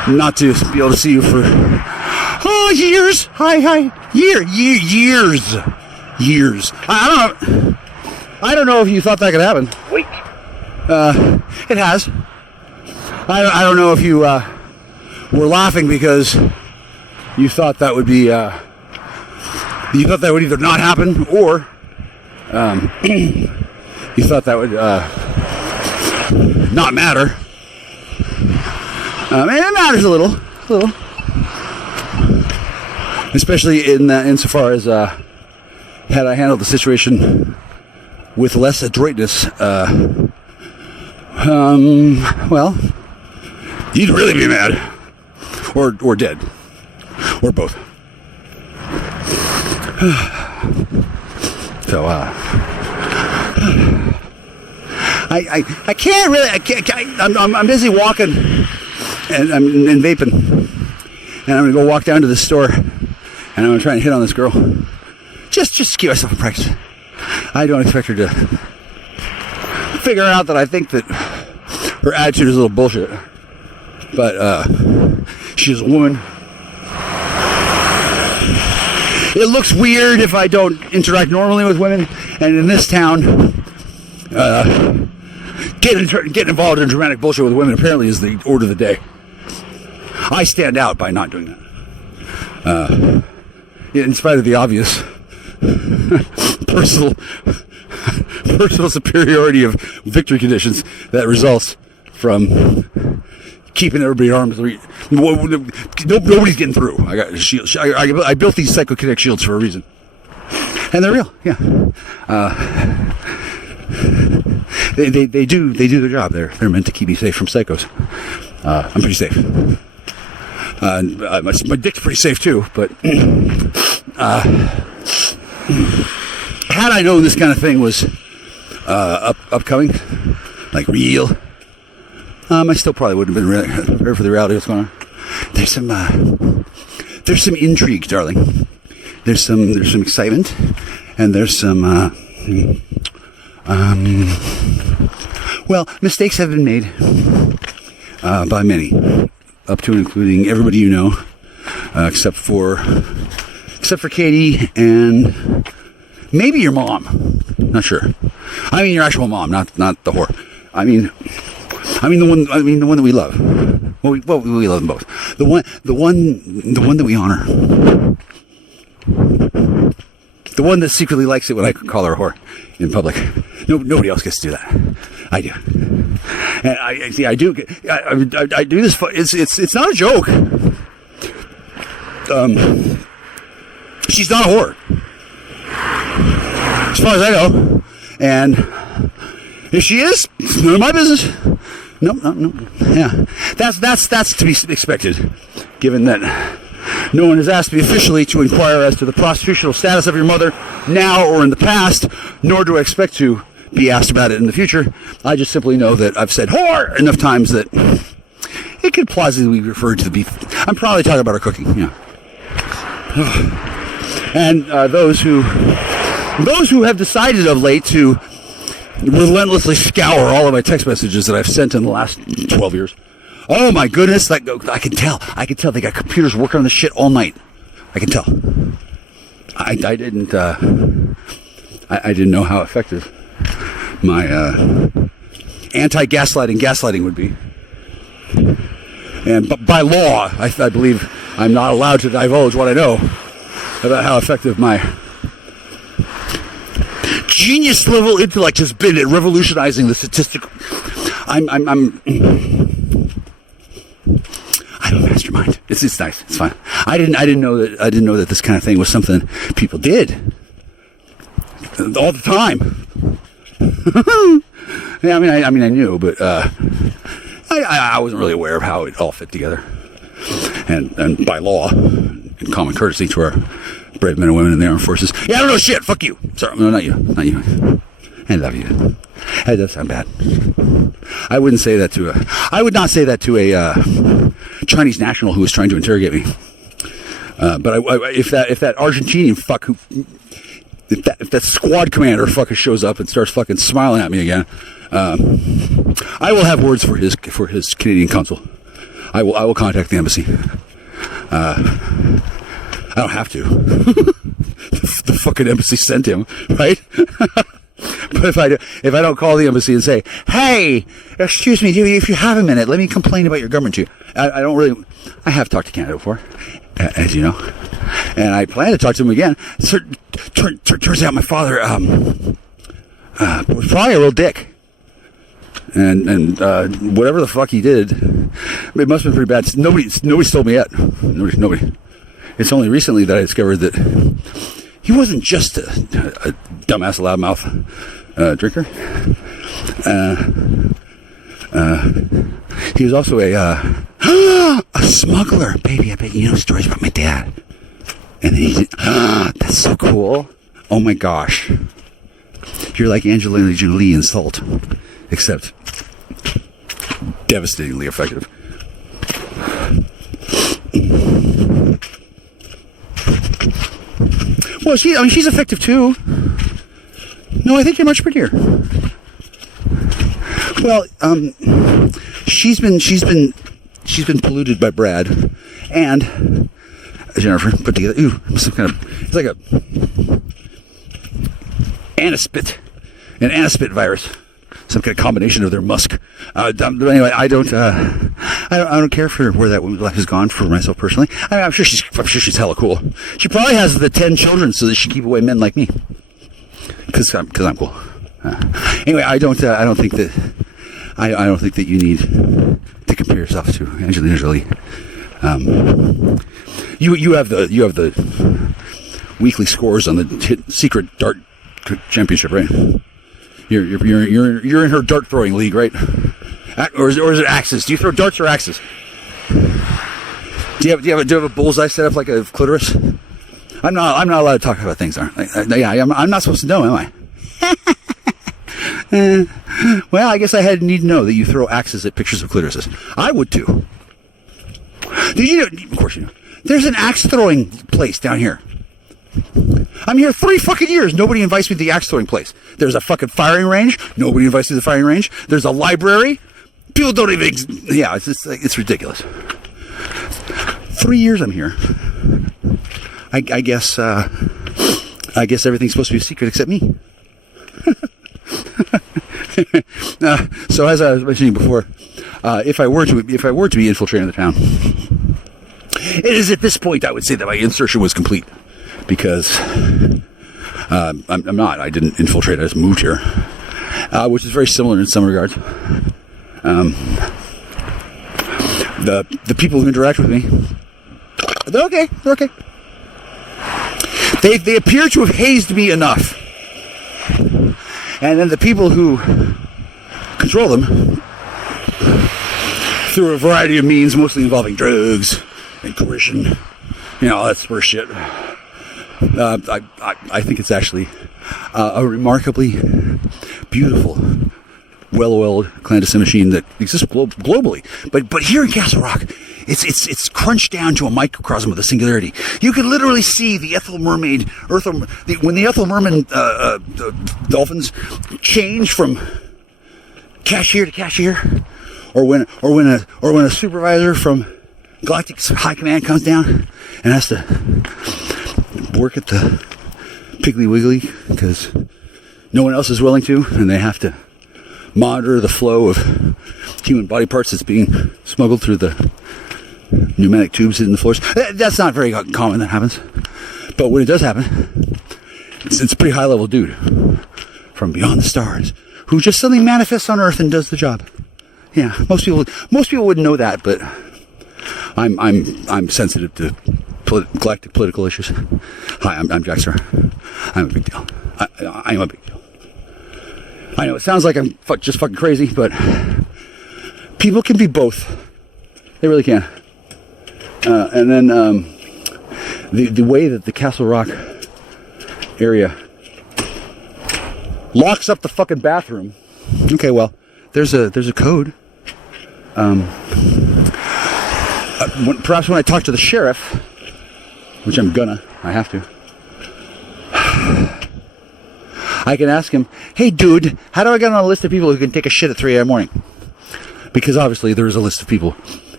not to be able to see you for years. Years. I don't know if you thought that could happen. Wait. It has. I don't know if you were laughing because you thought that would be you thought that would either not happen or you thought that would not matter. And it matters a little, especially insofar as had I handled the situation with less adroitness, well, you'd really be mad, or dead, or both. So, I can't really. I'm busy walking, and I'm vaping, and I'm gonna go walk down to the store, and I'm gonna try and hit on this girl. Just give myself a practice. I don't expect her to figure out that I think that her attitude is a little bullshit, but she's a woman. It looks weird if I don't interact normally with women, and in this town, getting involved in dramatic bullshit with women apparently is the order of the day. I stand out by not doing that. In spite of the obvious personal superiority of victory conditions that results from keeping everybody at arm's reach. Nobody's getting through. I got shield. I built these psychokinetic shields for a reason, and they're real. Yeah, they do their job. They're meant to keep me safe from psychos. I'm pretty safe. My dick's pretty safe too. But had I known this kind of thing was upcoming, like real, I still probably wouldn't have been ready for the reality of what's going on. There's some intrigue, darling. There's some excitement, and there's some well, mistakes have been made by many, up to and including everybody you know, except for Katie and maybe your mom. Not sure. I mean your actual mom, not the whore. I mean the one that we love. Well, we love them both. The one that we honor. The one that secretly likes it when I call her a whore in public. Nobody else gets to do that. I do. And I do. I do this. It's not a joke. She's not a whore, as far as I know. And if she is, it's none of my business. No. Yeah, that's to be expected, given that no one has asked me officially to inquire as to the prostitutional status of your mother now or in the past, nor do I expect to be asked about it in the future. I just simply know that I've said whore enough times that it could plausibly be referred to the beef. I'm probably talking about her cooking, yeah. And those who have decided of late to relentlessly scour all of my text messages that I've sent in the last 12 years. Oh my goodness, I can tell they got computers working on this shit all night. I can tell. I didn't know how effective my gaslighting would be. And by law, I believe I'm not allowed to divulge what I know about how effective my genius level intellect has been at revolutionizing the statistical. I'm a mastermind. It's nice. It's fine. I didn't know that this kind of thing was something people did all the time. Yeah, I knew, but I wasn't really aware of how it all fit together. And by law and common courtesy to our brave men and women in the armed forces. Yeah, I don't know shit. Fuck you. Sorry, no, not you. I love you. That does sound bad. I would not say that to a Chinese national who was trying to interrogate me. But if that Argentinian fuck if that squad commander fucking shows up and starts fucking smiling at me again, I will have words for his Canadian consul. I will contact the embassy. I don't have to. The fucking embassy sent him, right? But if I don't call the embassy and say, "Hey, excuse me, if you have a minute, let me complain about your government to you," I don't really. I have talked to Canada before, as you know, and I plan to talk to him again. Turns out my father was probably a real dick, and whatever the fuck he did, it must have been pretty bad. Nobody's told me yet. Nobody. It's only recently that I discovered that he wasn't just a dumbass loudmouth drinker. He was also a smuggler. Baby, I bet you know stories about my dad. And he that's so cool. Oh my gosh. You're like Angelina Jolie in Salt, except devastatingly effective. Well, she's effective too. No, I think you're much prettier. Well, she's been polluted by Brad and Jennifer put together. Ooh, some kind of, it's like a an anispit virus, some kind of combination of their musk. But anyway, I don't care for where that woman's life has gone for myself personally. I mean, I'm sure she's hella cool. She probably has the 10 children so that she keep away men like me. Because I'm cool. Anyway, I don't think that you need to compare yourself to Angelina Jolie. You have the weekly scores on the secret dart championship, right? You're in her dart throwing league, right? Or is it axes? Do you throw darts or axes? Do you have a bullseye set up like a clitoris? I'm not allowed to talk about things, aren't I? Yeah, I'm not supposed to know, am I? Well, I guess I need to know that you throw axes at pictures of clitorises. I would too. Did you know? Of course you know. There's an axe throwing place down here. I'm here 3 fucking years. Nobody invites me to the axe throwing place. There's a fucking firing range. Nobody invites me to the firing range. There's a library. People don't even. Yeah, it's ridiculous. 3 years I'm here. I guess everything's supposed to be a secret except me. So as I was mentioning before, if I were to be infiltrating the town, it is at this point I would say that my insertion was complete, because I'm not. I didn't infiltrate. I just moved here, which is very similar in some regards. The people who interact with me, they're okay. They're okay. They appear to have hazed me enough. And then the people who control them, through a variety of means, mostly involving drugs and coercion, all that sort of shit. I think it's actually a remarkably beautiful, well-oiled clandestine machine that exists globally. But here in Castle Rock, it's crunched down to a microcosm of the singularity. You can literally see the Ethel Mermaid, when the Ethel Merman dolphins change from cashier to cashier, or when a supervisor from Galactic High Command comes down and has to work at the Piggly Wiggly because no one else is willing to, and they have to monitor the flow of human body parts that's being smuggled through the pneumatic tubes in the floors. That's not very common. That happens, but when it does happen, it's a pretty high level dude from beyond the stars who just suddenly manifests on Earth and does the job. Yeah, most people wouldn't know that, but I'm sensitive to galactic political issues. Hi, I'm Jack Sir. I'm a big deal. I'm a big deal. I know it sounds like I'm just fucking crazy, but people can be both. They really can. And then the way that the Castle Rock area locks up the fucking bathroom. Okay, well, there's a code. Perhaps when I talk to the sheriff, which I have to, I can ask him, "Hey dude, how do I get on a list of people who can take a shit at 3 a.m. morning?" Because obviously there is a list of people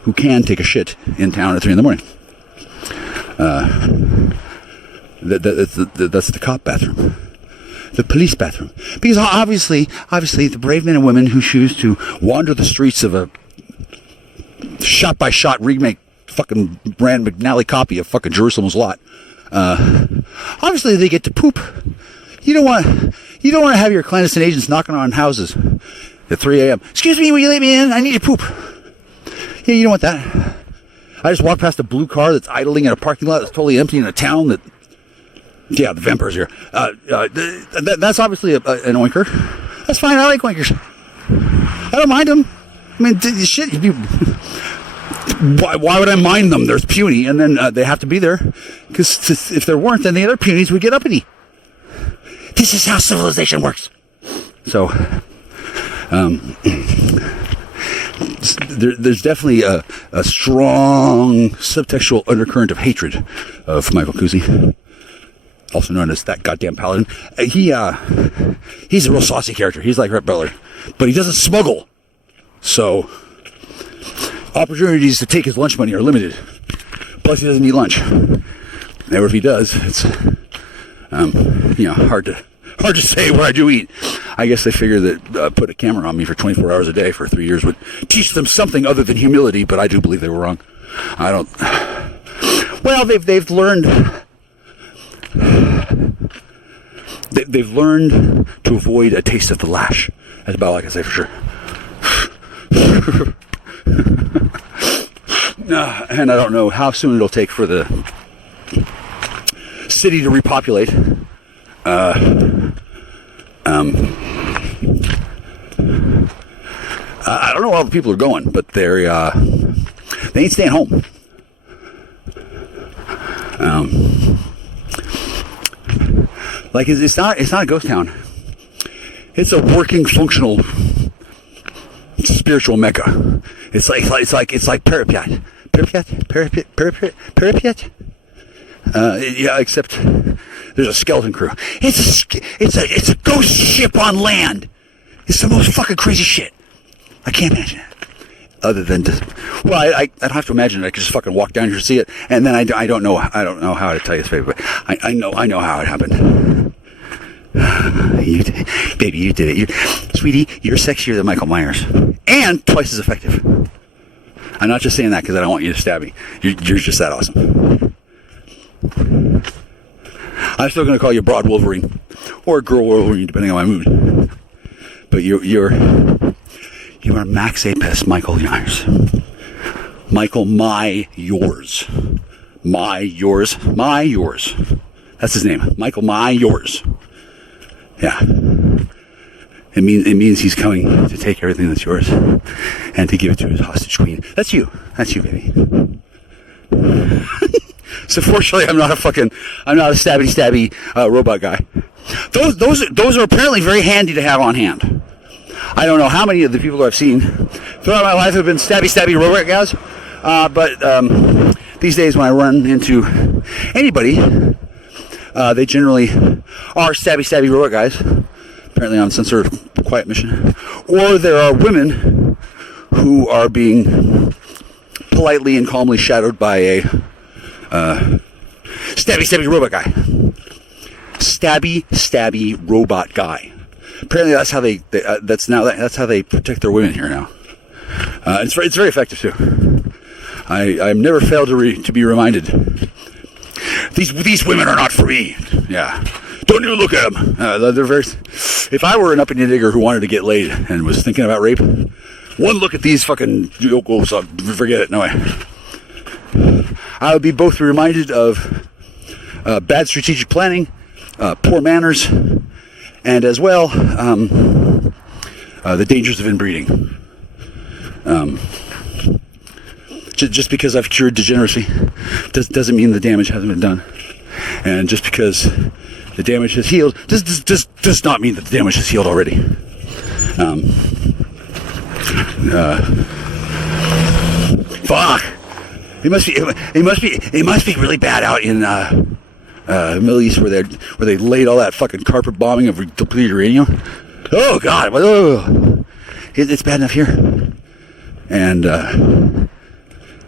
who can take a shit in town at 3 a.m. That's the cop bathroom, the police bathroom. Because obviously, the brave men and women who choose to wander the streets of a shot-by-shot remake, fucking Rand McNally copy of fucking Jerusalem's Lot, obviously they get to poop. You don't want to have your clandestine agents knocking on houses at 3 a.m. Excuse me, will you let me in? I need to poop. Yeah, you don't want that. I just walked past a blue car that's idling in a parking lot that's totally empty in a town that... Yeah, the vampires here. That's obviously an oinker. That's fine, I like oinkers. I don't mind them. I mean, shit, why would I mind them? There's puny, and then they have to be there. Because if there weren't, then the other punies would get uppity. This is how civilization works. So, there's definitely a strong subtextual undercurrent of hatred of Michael Cusi, also known as that goddamn paladin. He's a real saucy character. He's like Rhett Butler, but he doesn't smuggle. So, opportunities to take his lunch money are limited. Plus, he doesn't eat lunch. Or if he does, it's hard to say what I do eat. I guess they figure that put a camera on me for 24 hours a day for 3 years would teach them something other than humility, but I do believe they were wrong. I don't... Well, they've learned... They've learned to avoid a taste of the lash. That's about all I can say for sure. And I don't know how soon it'll take for the city to repopulate. I don't know where all the people are going, but they ain't staying home. Like it's not a ghost town. It's a working, functional, spiritual mecca. It's like Pripyat. Pripyat. Yeah, except there's a skeleton crew. It's a ghost ship on land. It's the most fucking crazy shit. I can't imagine it. Other than I don't have to imagine it. I can just fucking walk down here and see it, and then I don't know how to tell you this, baby, but I know how it happened. You did it, sweetie. You're sexier than Michael Myers, and twice as effective. I'm not just saying that because I don't want you to stab me. You're just that awesome. I'm still going to call you Broad Wolverine or Girl Wolverine, depending on my mood. But you are Max Apis Michael Myers. Michael yours. That's his name. Michael yours. Yeah. It means he's coming to take everything that's yours and to give it to his hostage queen. That's you, baby. So fortunately, I'm not a stabby robot guy. Those are apparently very handy to have on hand. I don't know how many of the people I've seen throughout my life have been stabby robot guys, but these days when I run into anybody, they generally are stabby robot guys, apparently on some sort of quiet mission, or there are women who are being politely and calmly shadowed by a stabby robot guy. Stabby robot guy. Apparently that's how that's how they protect their women here now. It's very effective too. I've never failed to be reminded. These women are not free. Yeah. Don't even look at them. They're very. If I were an uppity digger who wanted to get laid and was thinking about rape, one look at these fucking yokels, forget it. No way. I would be both reminded of bad strategic planning, poor manners, and as well the dangers of inbreeding. Just because I've cured degeneracy doesn't mean the damage hasn't been done, and just because the damage has healed does not mean that the damage has healed already. Fuck. It must be really bad out in Middle East where they laid all that fucking carpet bombing of depleted uranium. Oh God, it's bad enough here, and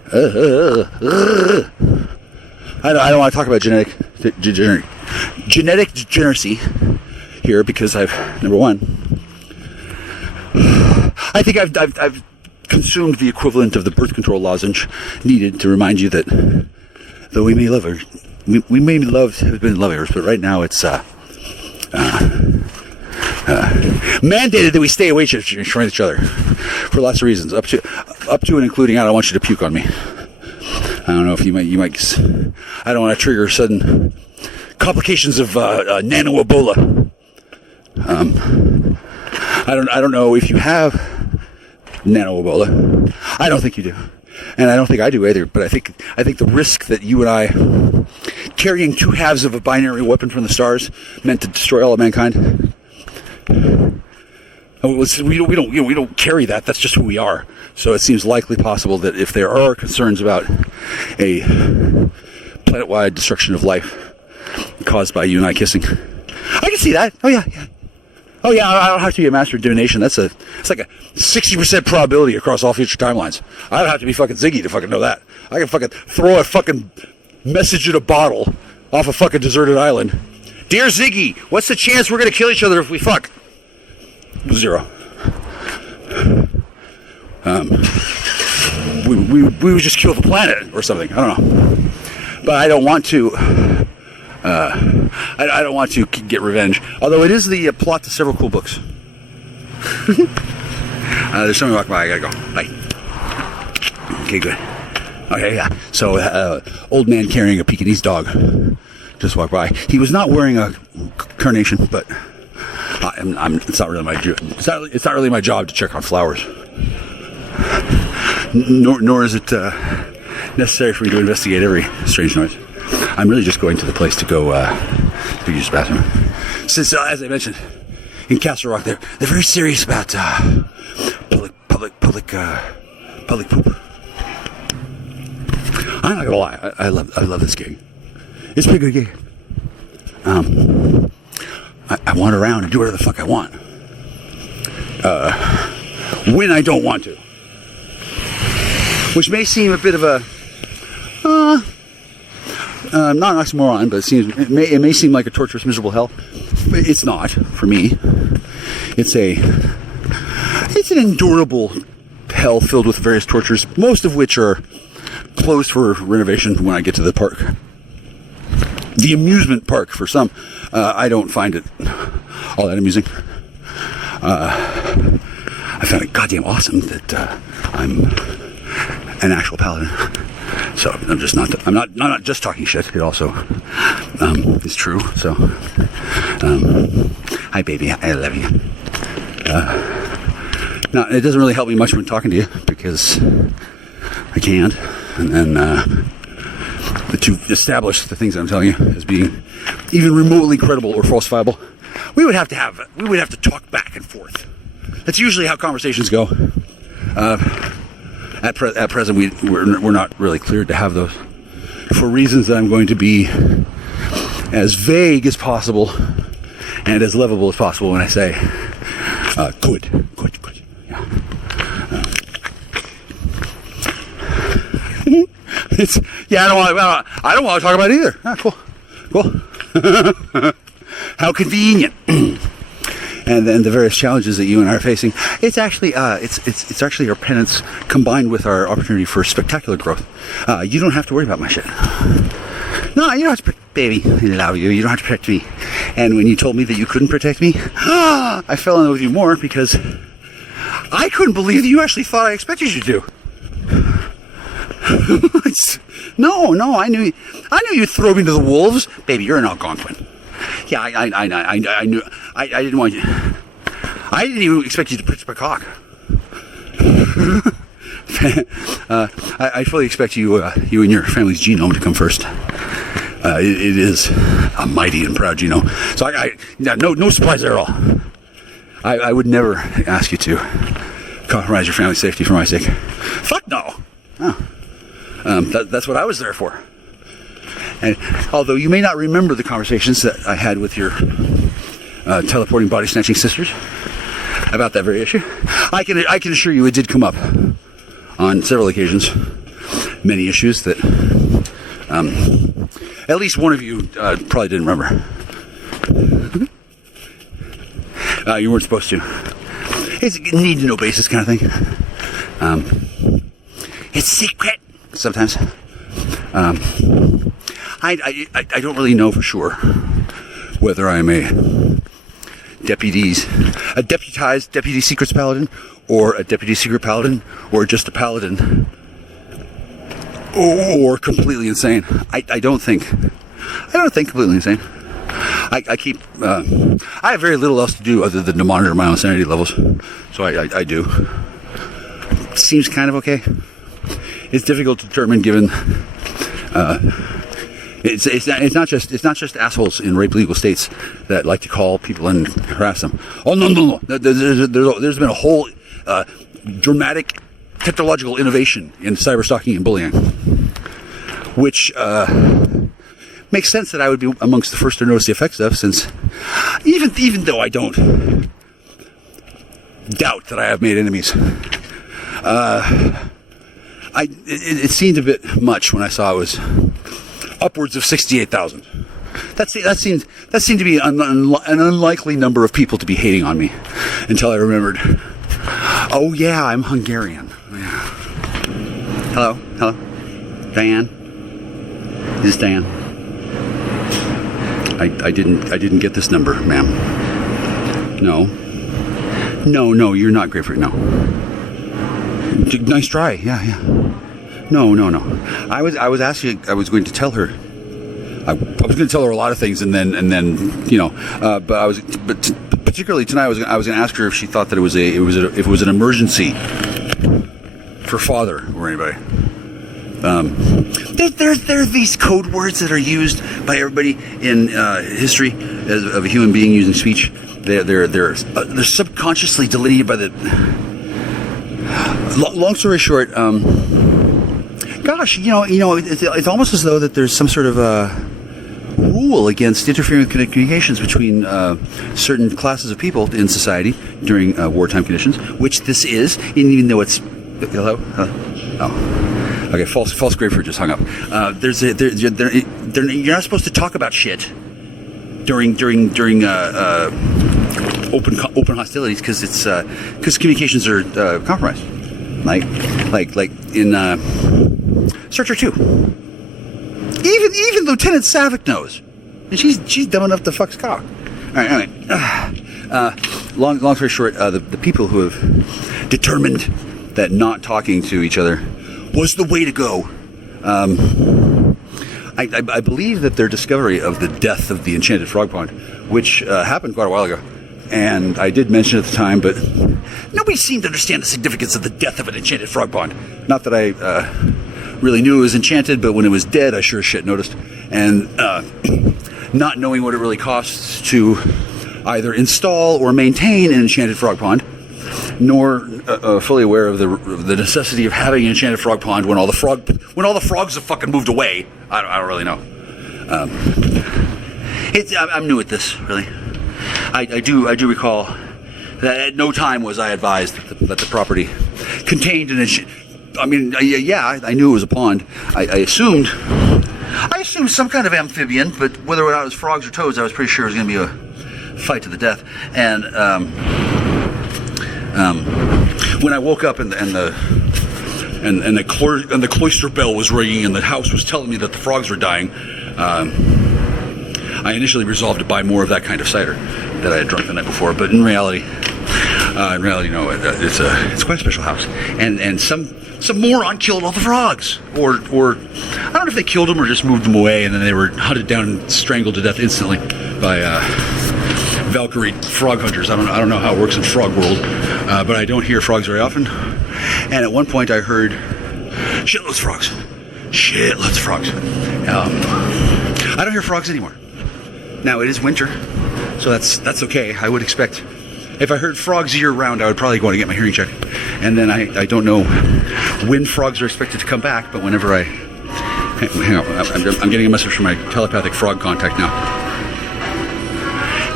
I don't want to talk about genetic degeneracy here because number one, I think I've consumed the equivalent of the birth control lozenge needed to remind you that though we may have been in love, but right now it's mandated that we stay away from each other for lots of reasons, up to and including I don't want you to puke on me. I don't know if you might. I don't want to trigger sudden complications of nano Ebola. I don't know if you have nano Ebola. I don't think you do, and I don't think I do either. But I think the risk that you and I carrying two halves of a binary weapon from the stars meant to destroy all of mankind. We don't carry that. That's just who we are. So it seems likely possible that if there are concerns about a planet-wide destruction of life caused by you and I kissing, I can see that. Oh yeah. I don't have to be a master of divination. It's like a 60% probability across all future timelines. I don't have to be fucking Ziggy to fucking know that. I can fucking throw a fucking message in a bottle off a fucking deserted island. Dear Ziggy, what's the chance we're gonna kill each other if we fuck? 0. We would just kill the planet or something. I don't know, but I don't want to. I don't want to get revenge. Although it is the plot to several cool books. There's somebody walking by. I gotta go. Bye. Okay, good. Okay, yeah. So, old man carrying a Pekingese dog just walked by. He was not wearing a carnation, but it's not really my job. It's not really my job to check on flowers. Nor is it necessary for me to investigate every strange noise. I'm really just going to the place to go use the bathroom. Since, as I mentioned, in Castle Rock, they're very serious about public poop. I'm not gonna lie, I love this gig. It's a pretty good gig. I wander around and do whatever the fuck I want. When I don't want to. Which may seem a bit of a not an oxymoron, but it may seem like a torturous, miserable hell. But it's not for me. It's an endurable hell filled with various tortures, most of which are closed for renovation when I get to the park. The amusement park for some. I don't find it all that amusing. I found it goddamn awesome that I'm an actual paladin. So I'm not just talking shit. It also is true. So, hi baby, I love you. Now it doesn't really help me much when talking to you because I can't. And then to establish the things I'm telling you as being even remotely credible or falsifiable, we would have to talk back and forth. That's usually how conversations go. At present, we're not really cleared to have those for reasons that I'm going to be as vague as possible and as lovable as possible when I say good. Yeah. I don't want to talk about it either. Cool. How convenient. And then the various challenges that you and I are facing. It's actually it's actually our penance combined with our opportunity for spectacular growth. You don't have to worry about my shit. No, you don't have to, baby. I love you. You don't have to protect me. And when you told me that you couldn't protect me, I fell in love with you more because I couldn't believe that you actually thought I expected you to. No, I knew you'd throw me to the wolves, baby. You're an Algonquin. Yeah, I knew. I didn't want you. I didn't even expect you to pitch my cock. I fully expect you and your family's genome to come first. It is a mighty and proud genome. So no surprise there at all. I would never ask you to compromise your family's safety for my sake. Fuck no. That's what I was there for. And although you may not remember the conversations that I had with your teleporting body snatching sisters about that very issue, I can assure you it did come up on several occasions. many issues that at least one of you probably didn't remember. You weren't supposed to. It's a need-to-know basis kind of thing. It's secret sometimes. I don't really know for sure whether I'm a deputized deputy secrets paladin, or a deputy secret paladin, or just a paladin, or completely insane. I don't think completely insane. I have very little else to do other than to monitor my own sanity levels, so I do. Seems kind of okay. It's difficult to determine given it's not just assholes in rape legal states that like to call people and harass them. Oh no. There's been a whole dramatic technological innovation in cyber stalking and bullying, which makes sense that I would be amongst the first to notice the effects of, since even though I don't doubt that I have made enemies, it seemed a bit much when I saw it was upwards of 68,000. That seemed to be an unlikely number of people to be hating on me, until I remembered, oh yeah, I'm Hungarian. Yeah. Hello, Diane. Is this Diane? I didn't get this number, ma'am. No, you're not grapefruit. No. Nice try. Yeah. No. I was asking. I was going to tell her. I was going to tell her a lot of things, and then but particularly tonight, I was going to ask her if she thought that if it was an emergency for father or anybody. There are these code words that are used by everybody in history of a human being using speech. They're subconsciously deleted by the. Long story short, gosh, it's almost as though that there's some sort of rule against interfering with communications between certain classes of people in society during wartime conditions, which this is, even though it's hello. Oh, okay. False grapefruit just hung up. You're not supposed to talk about shit during open hostilities, because communications are compromised. Like in Star Trek 2. Even Lieutenant Savick knows, and she's dumb enough to fuck cock. All right, anyway. Long story short, the people who have determined that not talking to each other was the way to go. I believe that their discovery of the death of the Enchanted Frog Pond, which happened quite a while ago, and I did mention at the time, but nobody seemed to understand the significance of the death of an enchanted frog pond. Not that I really knew it was enchanted, but when it was dead, I sure as shit noticed. And not knowing what it really costs to either install or maintain an enchanted frog pond, nor fully aware of the necessity of having an enchanted frog pond when all the frogs have fucking moved away. I don't really know. I'm new at this, really. I do recall that at no time was I advised that the property contained an. I mean, I knew it was a pond. I assumed some kind of amphibian, but whether or not it was frogs or toads, I was pretty sure it was going to be a fight to the death. And when I woke up and the cloister bell was ringing and the house was telling me that the frogs were dying, I initially resolved to buy more of that kind of cider that I had drunk the night before. But in reality, no, it's quite a special house. And some moron killed all the frogs, or I don't know if they killed them or just moved them away, and then they were hunted down and strangled to death instantly by Valkyrie frog hunters. I don't know how it works in frog world, but I don't hear frogs very often. And at one point, I heard shitloads of frogs. I don't hear frogs anymore. Now it is winter, so that's okay. I would expect, if I heard frogs year round, I would probably go and get my hearing checked. And then I don't know when frogs are expected to come back, but whenever hang on, I'm getting a message from my telepathic frog contact now.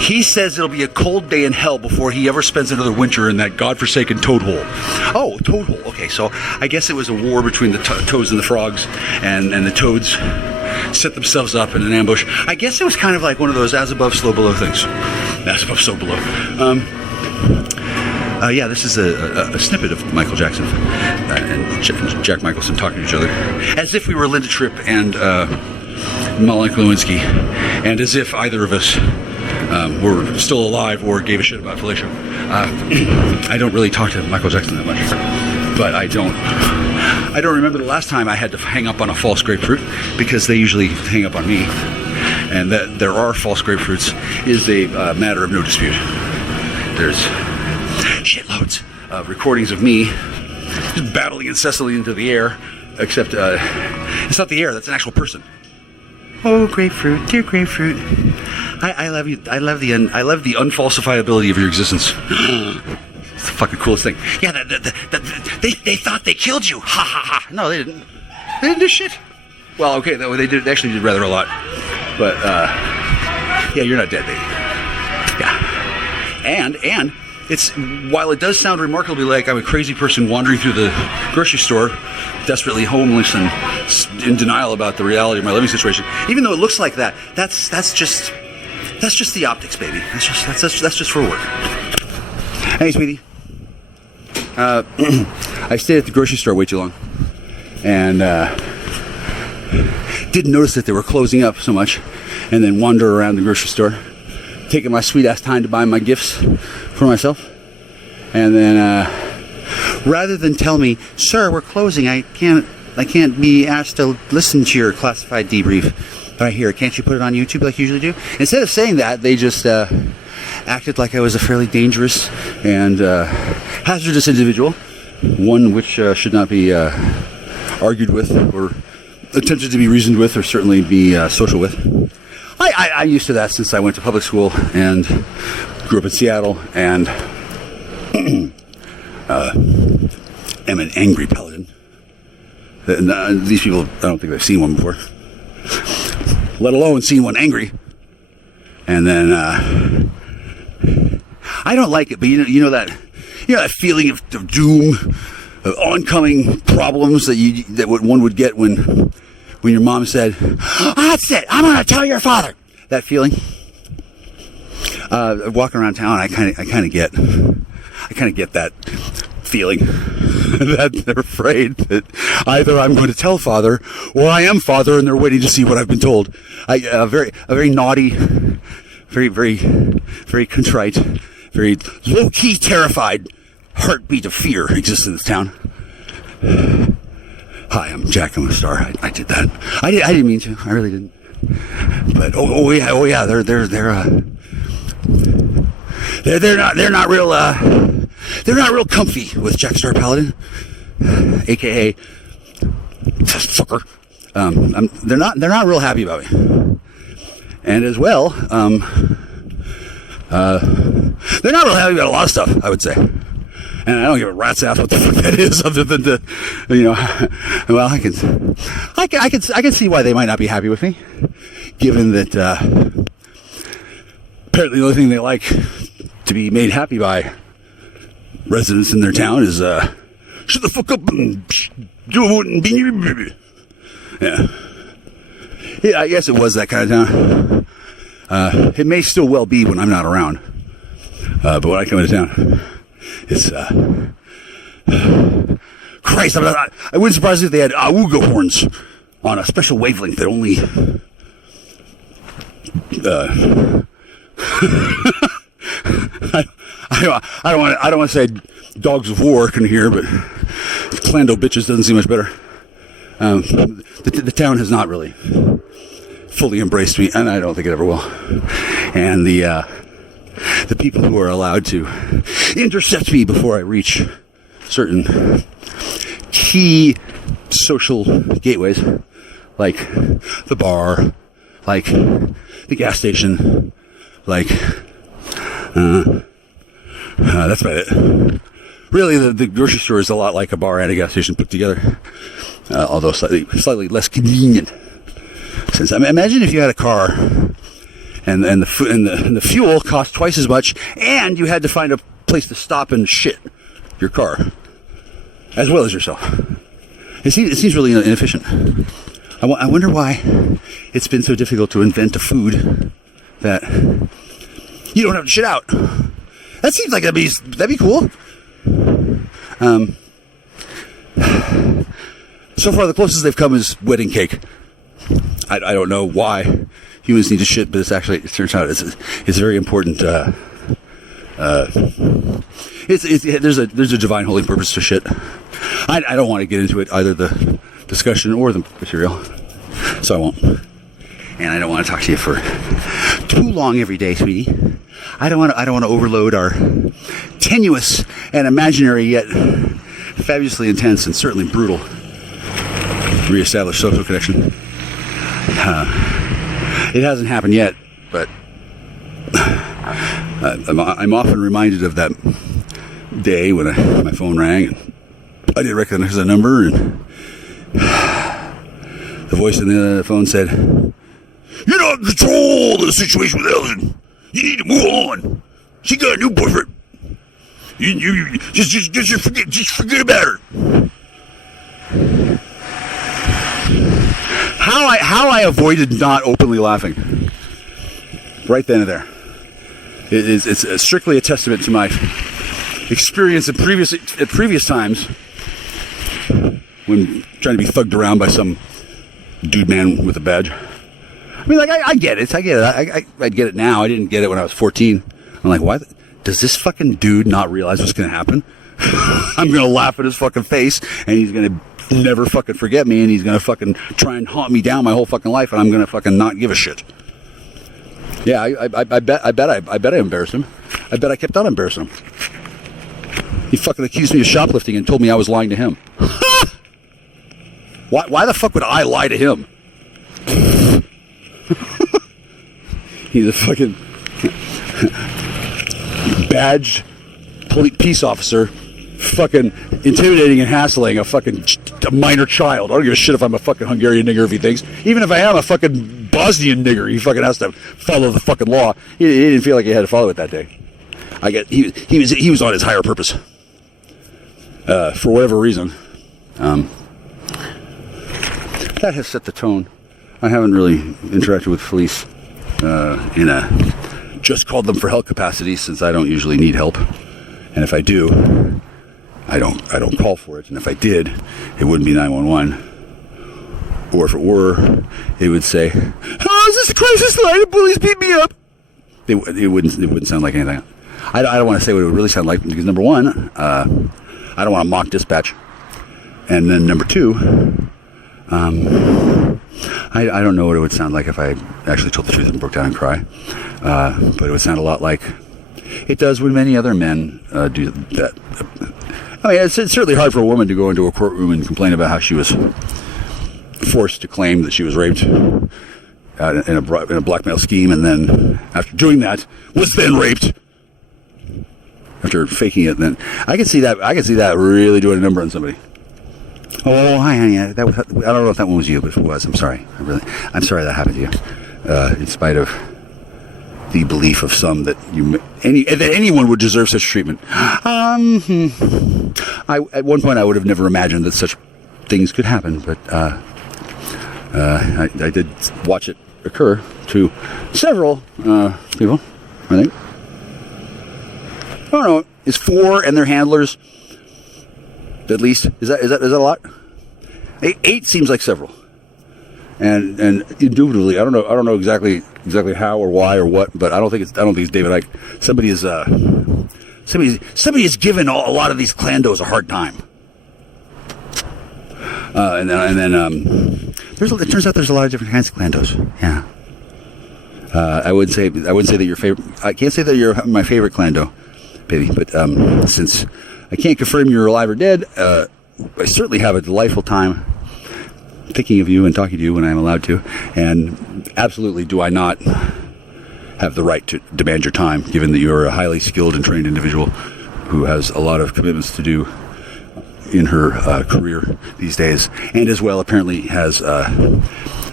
He says it'll be a cold day in hell before he ever spends another winter in that godforsaken toad hole. Oh, toad hole. Okay, so I guess it was a war between the toads and the frogs, and the toads set themselves up in an ambush. I guess it was kind of like one of those as above, so below things. As above, so below. Yeah, this is a snippet of Michael Jackson and Jack Nicholson talking to each other, as if we were Linda Tripp and Monica Lewinsky, and as if either of us were still alive or gave a shit about fellatio. I don't really talk to Michael Jackson that much, but I don't remember the last time I had to hang up on a false grapefruit, because they usually hang up on me, and that there are false grapefruits is a matter of no dispute. There's shitloads of recordings of me just battling incessantly into the air, except it's not the air, that's an actual person. Oh, grapefruit, dear grapefruit, I love you. I love the unfalsifiability of your existence. It's the fucking coolest thing. Yeah, they thought they killed you. Ha ha ha. No, they didn't. They didn't do shit. Well, okay, they did. They actually did rather a lot. But yeah, you're not dead, baby. Yeah, and it's, while it does sound remarkably like I'm a crazy person wandering through the grocery store, desperately homeless and in denial about the reality of my living situation, even though it looks like that, that's just the optics, baby. That's just for work. Hey, sweetie. I stayed at the grocery store way too long, and didn't notice that they were closing up so much, and then wander around the grocery store, taking my sweet ass time to buy my gifts for myself, and then rather than tell me, sir, we're closing, I can't be asked to listen to your classified debrief right here, can't you put it on YouTube like you usually do? Instead of saying that, they just acted like I was a fairly dangerous and hazardous individual, one which should not be argued with or attempted to be reasoned with, or certainly be social with. I'm used to that since I went to public school and grew up in Seattle, and am an angry paladin. And, these people, I don't think they've seen one before, let alone seen one angry. And then I don't like it, but you know that feeling of doom, of oncoming problems that one would get when your mom said, "That's it, I'm gonna tell your father." That feeling. Walking around town, I kind of get that feeling that they're afraid that either I'm going to tell father or I am father, and they're waiting to see what I've been told. A very naughty, very, very, very contrite, very low-key terrified heartbeat of fear exists in this town. Hi, I'm Jack. I'm a star. I did that. I didn't mean to. I really didn't. But oh yeah. They're not real comfy with Jack Star Paladin, aka fucker. They're not real happy about me, and as well, they're not real happy about a lot of stuff, I would say. And I don't give a rat's ass what the fuck that is, other than well, I can see why they might not be happy with me, given that apparently the only thing they like to be made happy by residents in their town is shut the fuck up and do it and be. Yeah, I guess it was that kind of town. It may still well be when I'm not around, but when I come into town, it's Christ. I wouldn't surprise if they had awooga horns on a special wavelength that only I don't want to say dogs of war can hear, but Clando bitches doesn't seem much better. The town has not really fully embraced me, and I don't think it ever will. And the people who are allowed to intercept me before I reach certain key social gateways, like the bar, like the gas station, like that's about it. Really, the grocery store is a lot like a bar and a gas station put together, although slightly less convenient. Since imagine if you had a car and the fuel cost twice as much, and you had to find a place to stop and shit your car, as well as yourself. It seems really inefficient. I wonder why it's been so difficult to invent a food that you don't have to shit out. That seems like that'd be cool. So far, the closest they've come is wedding cake. I don't know why humans need to shit, but it turns out it's very important. There's a divine holy purpose to shit. I don't want to get into it, either the discussion or the material, so I won't. And I don't want to talk to you for too long every day, sweetie. I don't want to overload our tenuous and imaginary yet fabulously intense and certainly brutal reestablished social connection. It hasn't happened yet, but I'm often reminded of that day when my phone rang and I didn't recognize the number, and the voice in the phone said, "You're not in control of the situation with Ellen. You need to move on. She got a new boyfriend. You just forget about her." How I avoided not openly laughing right then and there. It's strictly a testament to my experience at previous times when trying to be thugged around by some dude man with a badge. I mean, like, I get it. I get it now. I didn't get it when I was 14. I'm like, why? Does this fucking dude not realize what's going to happen? I'm going to laugh at his fucking face, and he's going to never fucking forget me, and he's going to fucking try and haunt me down my whole fucking life, and I'm going to fucking not give a shit. Yeah, I bet I embarrassed him. I bet I kept on embarrassing him. He fucking accused me of shoplifting and told me I was lying to him. Why the fuck would I lie to him? He's a fucking badged peace officer, fucking intimidating and hassling a minor child. I don't give a shit if I'm a fucking Hungarian nigger if he thinks. Even if I am a fucking Bosnian nigger, he fucking has to follow the fucking law. He didn't feel like he had to follow it that day. He was on his higher purpose. For whatever reason. That has set the tone. I haven't really interacted with police in a just called them for help capacity, since I don't usually need help. And if I do, I don't call for it. And if I did, it wouldn't be 911. Or if it were, it would say, "Oh, is this a crisis line? The police beat me up." It wouldn't sound like anything. I don't want to say what it would really sound like, because number one, I don't want to mock dispatch. And then number two, I don't know what it would sound like if I actually told the truth and broke down and cry. But it would sound a lot like it does when many other men do that. I mean, it's certainly hard for a woman to go into a courtroom and complain about how she was forced to claim that she was raped in a blackmail scheme, and then after doing that was then raped. After faking it, then I can see that really doing a number on somebody. Oh, hi, honey. I don't know if that one was you, but if it was, I'm sorry. I'm sorry that happened to you. In spite of the belief of some that anyone would deserve such treatment. At one point, I would have never imagined that such things could happen, but I did watch it occur to several people. I think. I don't know. Is 4 and their handlers? At least is that a lot? 8 seems like several, and indubitably, I don't know exactly how or why or what, but I don't think it's David Icke. Somebody has given a lot of these clandos a hard time, and then it turns out there's a lot of different kinds of clandos. Yeah, I wouldn't say that your favorite. I can't say that you're my favorite clando, baby, but since I can't confirm you're alive or dead, I certainly have a delightful time thinking of you and talking to you when I'm allowed to. And absolutely do I not have the right to demand your time, given that you're a highly skilled and trained individual who has a lot of commitments to do in her career these days, and as well apparently has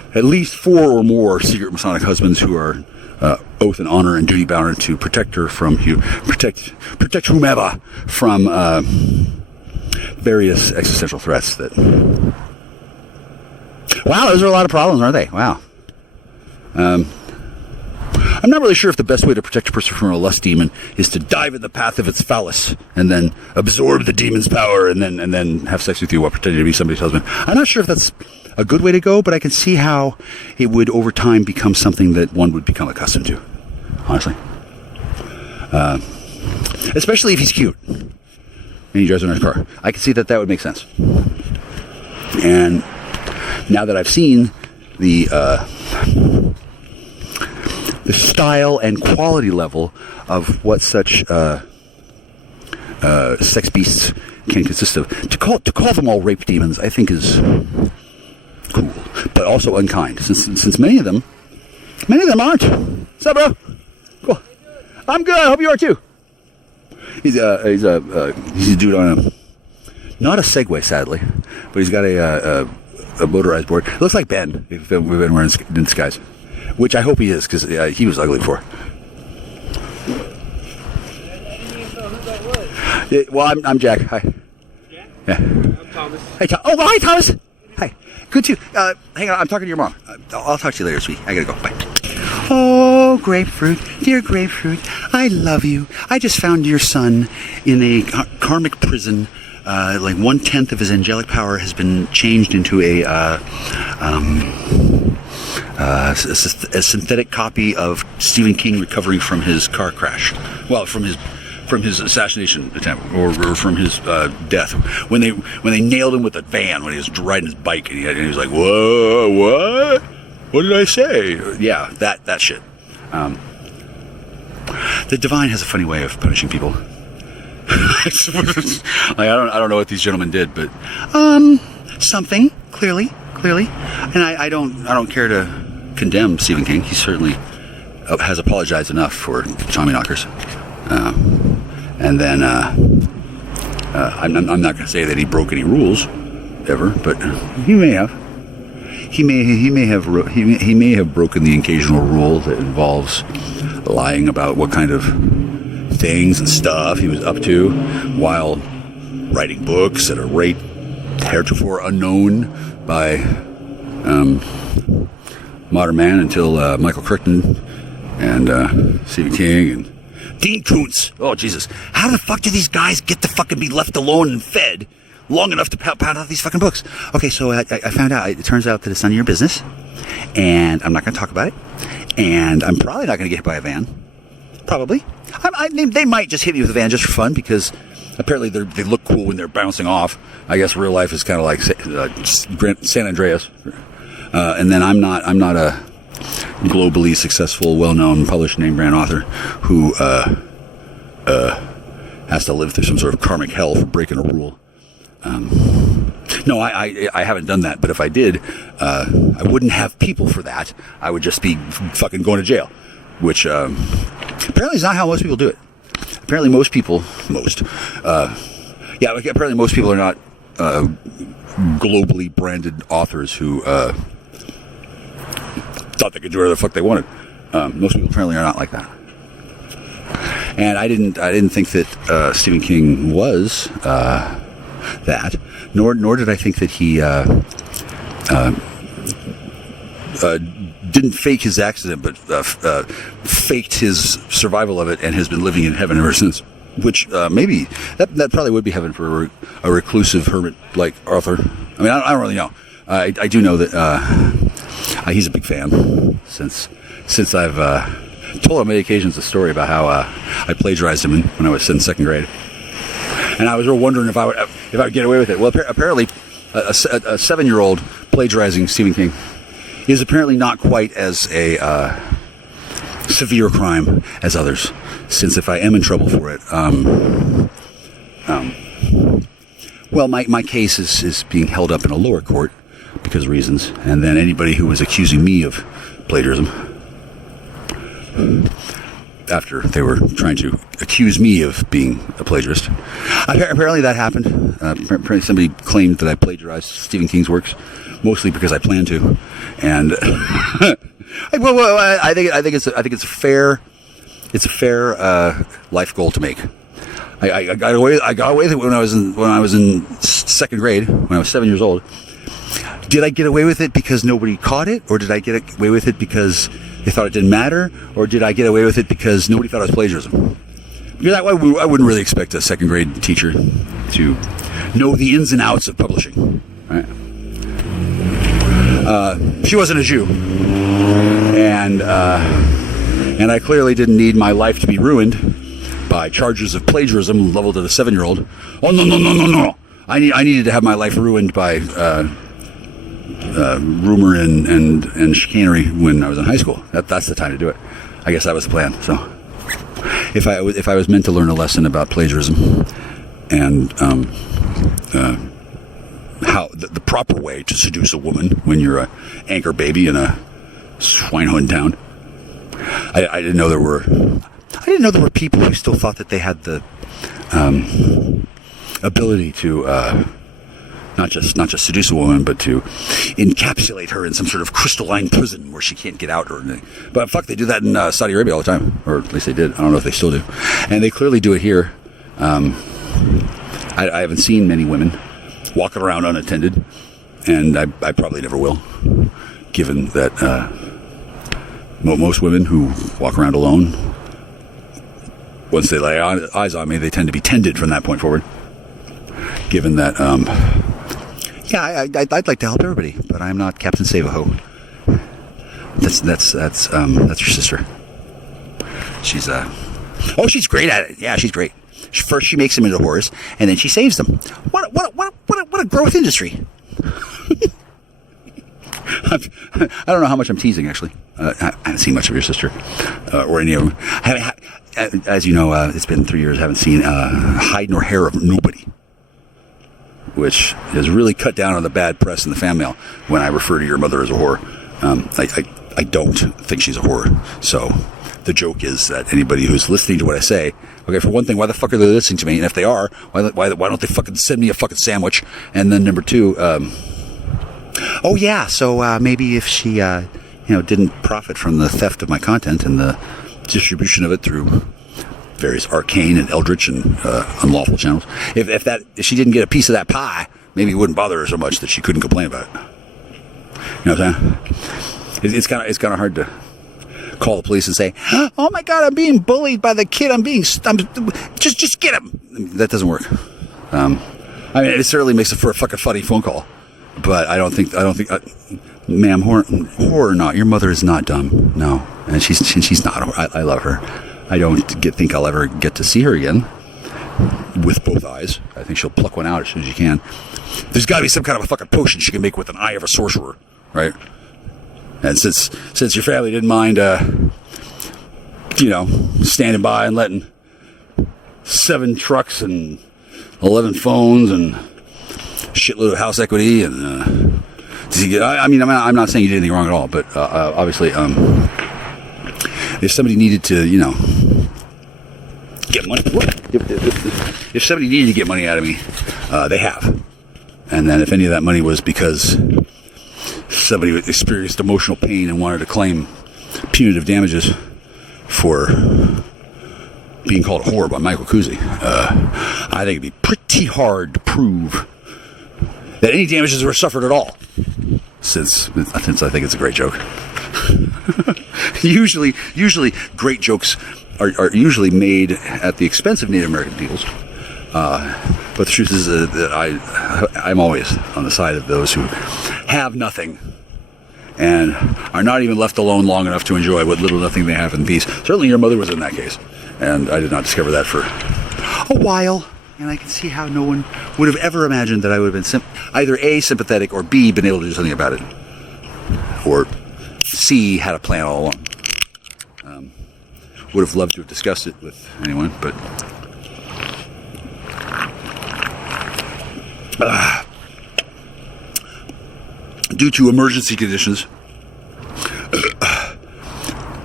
at least 4 or more secret Masonic husbands who are oath and honor and duty bound to protect her from protect whomever from various existential threats. That wow, those are a lot of problems, aren't they? Wow. I'm not really sure if the best way to protect a person from a lust demon is to dive in the path of its phallus and then absorb the demon's power and then have sex with you while pretending to be somebody's husband. I'm not sure if that's a good way to go, but I can see how it would over time become something that one would become accustomed to, honestly. Especially if he's cute and he drives a nice car. I can see that would make sense. And now that I've seen the style and quality level of what such sex beasts can consist of, to call them all rape demons, I think is cool, but also unkind, since many of them aren't. What's up, bro? Cool. I'm good. I hope you are too. He's a dude on not a Segway, sadly, but he's got a motorized board. It looks like Ben. We've been wearing in disguise, which I hope he is, because he was ugly before. Yeah, well, I'm Jack. Hi. Jack? Yeah. I'm Thomas. Hey, Oh, hi, Thomas. Hi. Good too. Hang on. I'm talking to your mom. I'll talk to you later, sweetie. I gotta go. Bye. Oh, grapefruit, dear grapefruit, I love you. I just found your son in a karmic prison. Like 1/10 of his angelic power has been changed into a synthetic copy of Stephen King recovering from his car crash. Well, from his assassination attempt, or from his death, when they nailed him with a van when he was riding his bike, and he was like, "Whoa, what? What did I say?" Yeah, that shit. The divine has a funny way of punishing people. I don't know what these gentlemen did, but something clearly, and I don't care to condemn Stephen King. He certainly has apologized enough for Tommy knockers. And then I'm not going to say that he broke any rules ever, but he may have. He may have broken the occasional rule that involves lying about what kind of things and stuff he was up to while writing books at a rate heretofore unknown by modern man until Michael Crichton and Stephen King and Dean Koontz. Oh, Jesus. How the fuck do these guys get to fucking be left alone and fed long enough to pound out these fucking books? Okay, so I found out. It turns out that it's none of your business, and I'm not going to talk about it, and I'm probably not going to get hit by a van. Probably. They might just hit me with a van just for fun, because apparently they look cool when they're bouncing off. I guess real life is kind of like San Andreas. And then I'm not a globally successful, well-known, published name brand author who has to live through some sort of karmic hell for breaking a rule. No, I haven't done that, but if I did, I wouldn't have people for that. I would just be fucking going to jail, which apparently is not how most people do it. Apparently apparently most people are not globally branded authors who thought they could do whatever the fuck they wanted. Most people apparently are not like that. And I didn't think that Stephen King was that, nor did I think that he didn't fake his accident, but faked his survival of it and has been living in heaven ever since. Which maybe that probably would be heaven for a reclusive hermit like Arthur. I mean, I don't really know. I do know that he's a big fan since I've told on many occasions a story about how I plagiarized him when I was in second grade, and I was real wondering if I would get away with it. Well, apparently, a 7-year-old plagiarizing Stephen King is apparently not quite as a severe crime as others. Since if I am in trouble for it, well, my case is being held up in a lower court because of reasons, and then anybody who was accusing me of plagiarism after they were trying to accuse me of being a plagiarist. Apparently that happened. Apparently somebody claimed that I plagiarized Stephen King's works, mostly because I planned to. And I think it's a fair life goal to make. I got away with it when I was in second grade, when I was 7 years old. Did I get away with it because nobody caught it, or did I get away with it because they thought it didn't matter, or did I get away with it because nobody thought it was plagiarism? Because I wouldn't really expect a second grade teacher to know the ins and outs of publishing, right? She wasn't a Jew, and I clearly didn't need my life to be ruined by charges of plagiarism leveled at a 7-year-old. Oh no! I needed to have my life ruined by rumor and chicanery when I was in high school. That's the time to do it. I guess that was the plan. So, if I was meant to learn a lesson about plagiarism and how the proper way to seduce a woman when you're a anchor baby in a swinehund town, I didn't know there were people who still thought that they had the ability to not just seduce a woman, but to encapsulate her in some sort of crystalline prison where she can't get out or anything. But fuck, they do that in Saudi Arabia all the time, or at least they did. I don't know if they still do, and they clearly do it here. I haven't seen many women walking around unattended, and I probably never will, given that most women who walk around alone, once they lay eyes on me, they tend to be tended from that point forward. Given that, I'd like to help everybody, but I'm not Captain Save-A-Ho. That's your sister. She's she's great at it. Yeah, she's great. First, she makes them into whores, and then she saves them. What a growth industry. I don't know how much I'm teasing, actually. I haven't seen much of your sister, or any of them. As you know, it's been 3 years. I haven't seen hide nor hair of nobody, which has really cut down on the bad press in the fan mail when I refer to your mother as a whore. I don't think she's a whore. So the joke is that anybody who's listening to what I say, okay, for one thing, why the fuck are they listening to me? And if they are, why don't they fucking send me a fucking sandwich? And then number two, so maybe if she didn't profit from the theft of my content and the distribution of it through various arcane and eldritch and unlawful channels, if she didn't get a piece of that pie, maybe it wouldn't bother her so much that she couldn't complain about it. You know what I'm saying? It's kind of hard to call the police and say, "Oh my God, I'm being bullied by the kid. Just get him." That doesn't work. It certainly makes it for a fucking funny phone call, but I don't think, ma'am, whore or not, your mother is not dumb. No, and she's not. I love her. I don't think I'll ever get to see her again with both eyes. I think she'll pluck one out as soon as she can. There's got to be some kind of a fucking potion she can make with an eye of a sorcerer, right? And since your family didn't mind, standing by and letting 7 trucks and 11 phones and shitload of house equity and I'm not saying you did anything wrong at all, but obviously, if somebody needed to, get money, if somebody needed to get money out of me, they have. And then if any of that money was because somebody experienced emotional pain and wanted to claim punitive damages for being called a whore by Michael Kuzi, I think it'd be pretty hard to prove that any damages were suffered at all, since I think it's a great joke. Usually great jokes are usually made at the expense of Native American peoples. But the truth is that I'm always on the side of those who have nothing and are not even left alone long enough to enjoy what little nothing they have in peace. Certainly your mother was in that case, and I did not discover that for a while. And I can see how no one would have ever imagined that I would have been either A, sympathetic, or B, been able to do something about it. Or C, had a plan all along. Would have loved to have discussed it with anyone, but due to emergency conditions,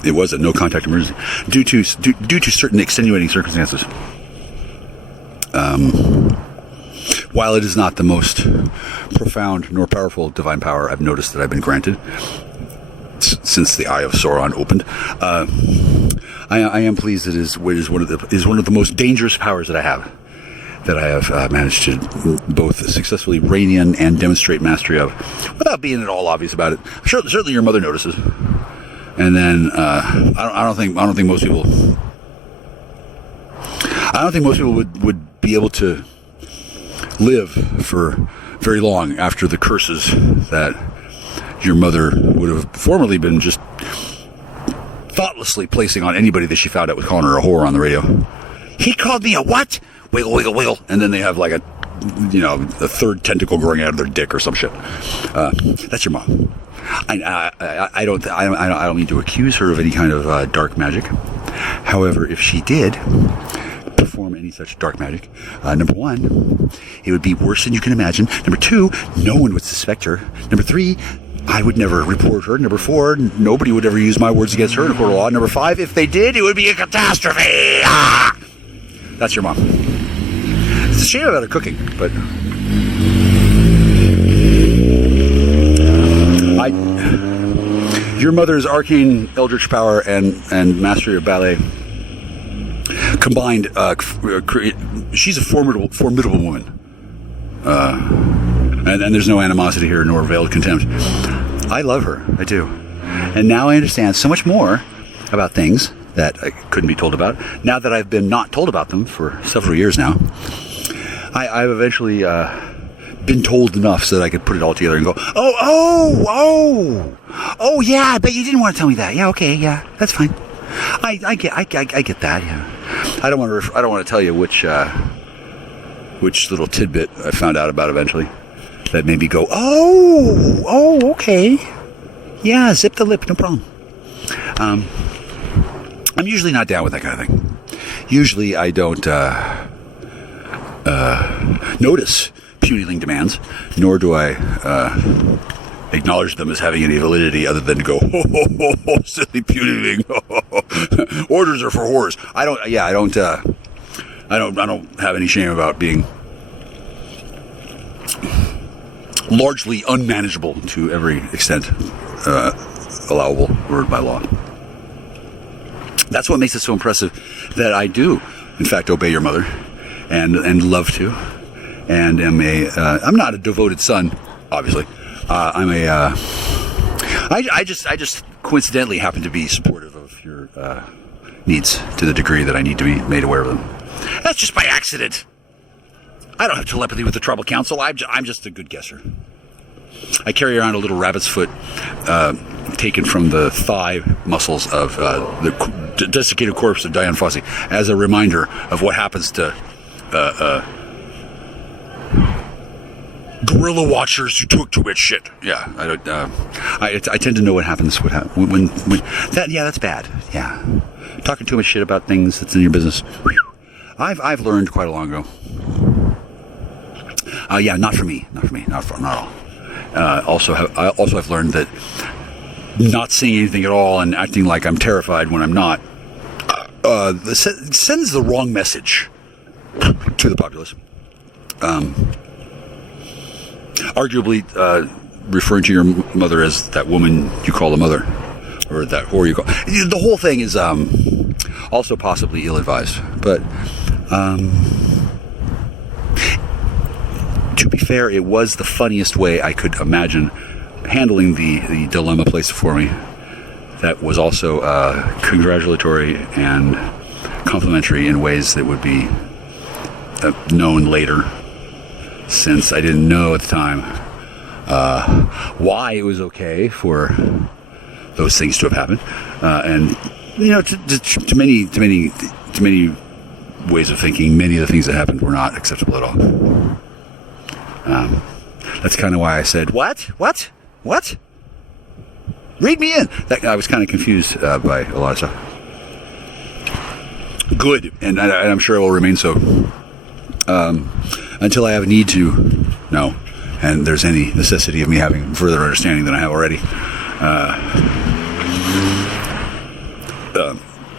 It was a no contact emergency due to certain extenuating circumstances. While it is not the most profound nor powerful divine power I've noticed that I've been granted since the Eye of Sauron opened, I am pleased that it is one of the most dangerous powers that I have managed to both successfully rein in and demonstrate mastery of, without being at all obvious about it. Certainly, your mother notices, and then I don't think most people would be able to live for very long after the curses that your mother would have formerly been just thoughtlessly placing on anybody that she found out was calling her a whore on the radio. He called me a what? Wiggle, wiggle, wiggle. And then they have like a third tentacle growing out of their dick or some shit. That's your mom. I don't mean to accuse her of any kind of dark magic. However, if she did perform any such dark magic, number one, it would be worse than you can imagine. Number two, no one would suspect her. Number three, I would never report her. Number four, nobody would ever use my words against her in a court of law. Number five, if they did, it would be a catastrophe. Ah! That's your mom. It's a shame about her cooking, but your mother's arcane eldritch power and mastery of ballet combined, she's a formidable woman. And there's no animosity here nor veiled contempt. I love her. I do. And now I understand so much more about things that I couldn't be told about. Now that I've been not told about them for several years now, I've eventually been told enough so that I could put it all together and go, oh, yeah, I bet you didn't want to tell me that. Yeah, okay, yeah, that's fine. I get that, yeah. I don't want to tell you which little tidbit I found out about eventually that made me go, oh, okay. Yeah, zip the lip, no problem. I'm usually not down with that kind of thing. Usually I don't notice puniling demands, nor do I acknowledge them as having any validity other than to go, silly puniling. Orders are for whores. I don't have any shame about being largely unmanageable to every extent allowable word by law. That's what makes it so impressive that I do, in fact, obey your mother and love to, and I'm not a devoted son, obviously. I just coincidentally happen to be supportive of your needs to the degree that I need to be made aware of them. That's just by accident. I don't have telepathy with the tribal council. I'm just a good guesser. I carry around a little rabbit's foot taken from the thigh muscles of the desiccated corpse of Diane Fossey as a reminder of what happens to guerrilla watchers who took to it shit. Yeah, I tend to know what happens when that. Yeah, that's bad. Yeah, talking too much shit about things that's in your business. I've learned quite a long ago. Yeah, not for me, not all. Also I've learned that not saying anything at all and acting like I'm terrified when I'm not sends the wrong message to the populace. Arguably, referring to your mother as that woman you call a mother, or that whore you call. The whole thing is also possibly ill-advised. But to be fair, it was the funniest way I could imagine handling the dilemma placed before me. That was also congratulatory and complimentary in ways that would be known later, since I didn't know at the time why it was okay for those things to have happened, and to many ways of thinking, many of the things that happened were not acceptable at all. That's kind of why I said, What? Read me in. I was kind of confused by a lot of stuff. Good, and I'm sure I will remain so until I have a need to know, and there's any necessity of me having further understanding than I have already.